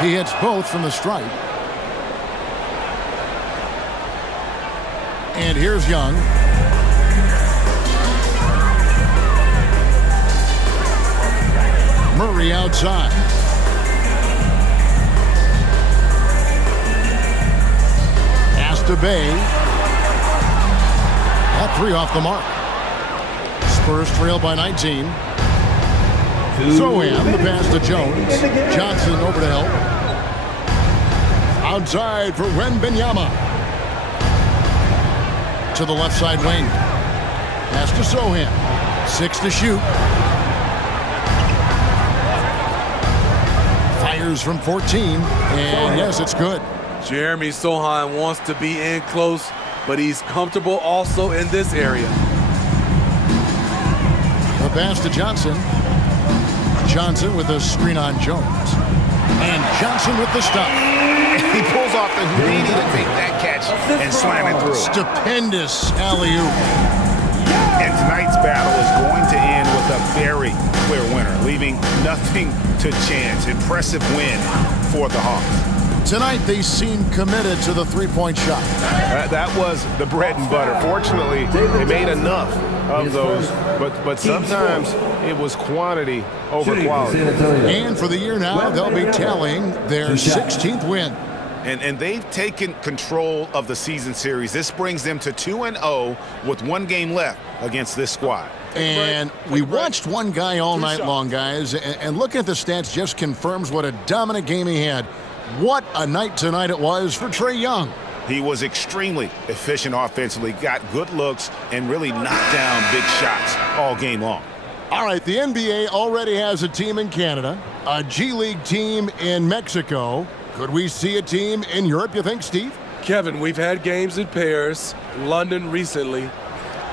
He hits both from the stripe. And here's Young. Murray outside. Pass to Bay. That 3 off the mark. Spurs trail by 19. Sohan, the pass to Jones. Johnson over to help. Outside for Wembanyama. To the left side wing. Pass to Sohan. 6 to shoot. Fires from 14. And yes, it's good. Jeremy Sohan wants to be in close, but he's comfortable also in this area. The pass to Johnson. Johnson with a screen on Jones. And Johnson with the stop. He pulls off the Houdini to take that catch and slam it through. Stupendous alley-oop. And tonight's battle is going to end with a very clear winner, leaving nothing to chance. Impressive win for the Hawks. Tonight, they seem committed to the three-point shot. That was the bread and butter. Fortunately, they made enough of those, but sometimes it was quantity over quality. And for the year now, they'll be tallying their 16th win. And they've taken control of the season series. This brings them to 2-0 with one game left against this squad. And we watched one guy all night long, guys, and looking at the stats just confirms what a dominant game he had. What a night tonight it was for Trae Young. He was extremely efficient offensively, got good looks, and really knocked down big shots all game long. All right, the NBA already has a team in Canada, a G League team in Mexico. Could we see a team in Europe, you think, Steve? Kevin, we've had games in Paris, London recently.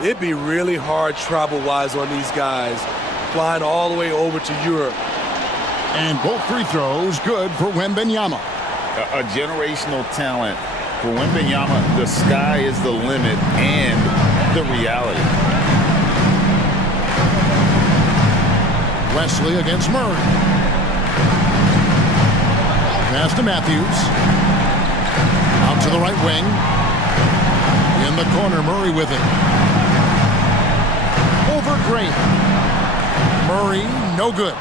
It'd be really hard travel-wise on these guys, flying all the way over to Europe. And both free throws good for Wembanyama. A generational talent. For Wembanyama, the sky is the limit and the reality. Wesley against Murray. Pass to Matthews. Out to the right wing. In the corner, Murray with it. Over Green. Murray, no good.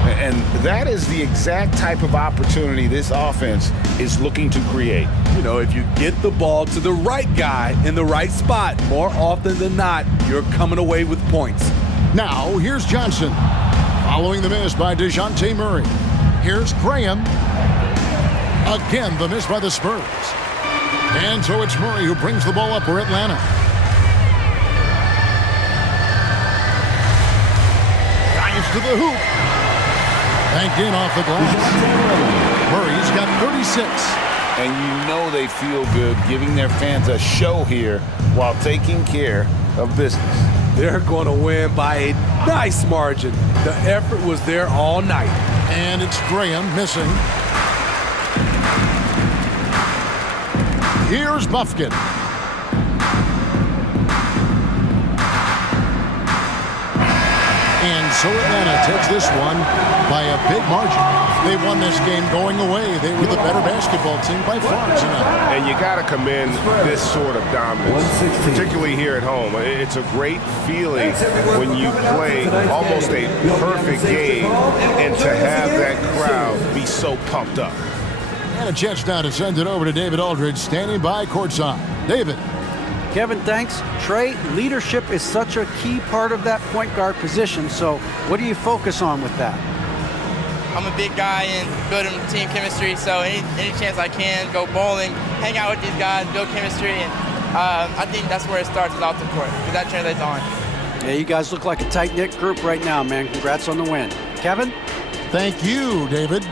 And that is the exact type of opportunity this offense is looking to create. You know, if you get the ball to the right guy in the right spot, more often than not, you're coming away with points. Now, here's Johnson. Following the miss by DeJounte Murray. Here's Graham. Again, the miss by the Spurs. And so it's Murray who brings the ball up for Atlanta. Dives to the hoop. Banked in off the glass. Murray's got 36. And you know they feel good giving their fans a show here while taking care of business. They're going to win by a nice margin. The effort was there all night. And it's Graham missing. Here's Bufkin. And so Atlanta takes this one by a big margin. They won this game going away. They were the better basketball team by far tonight. And you got to commend this sort of dominance, particularly here at home. It's a great feeling when you play almost a perfect game and to have that crowd be so pumped up. And a chance now to send it over to David Aldridge, standing by courtside. David. Kevin, thanks. Trae, leadership is such a key part of that point guard position, so what do you focus on with that? I'm a big guy and building team chemistry, so any chance I can, go bowling, hang out with these guys, build chemistry, and I think that's where it starts is off the court, because that translates on. Yeah, you guys look like a tight-knit group right now, man. Congrats on the win. Kevin? Thank you, David.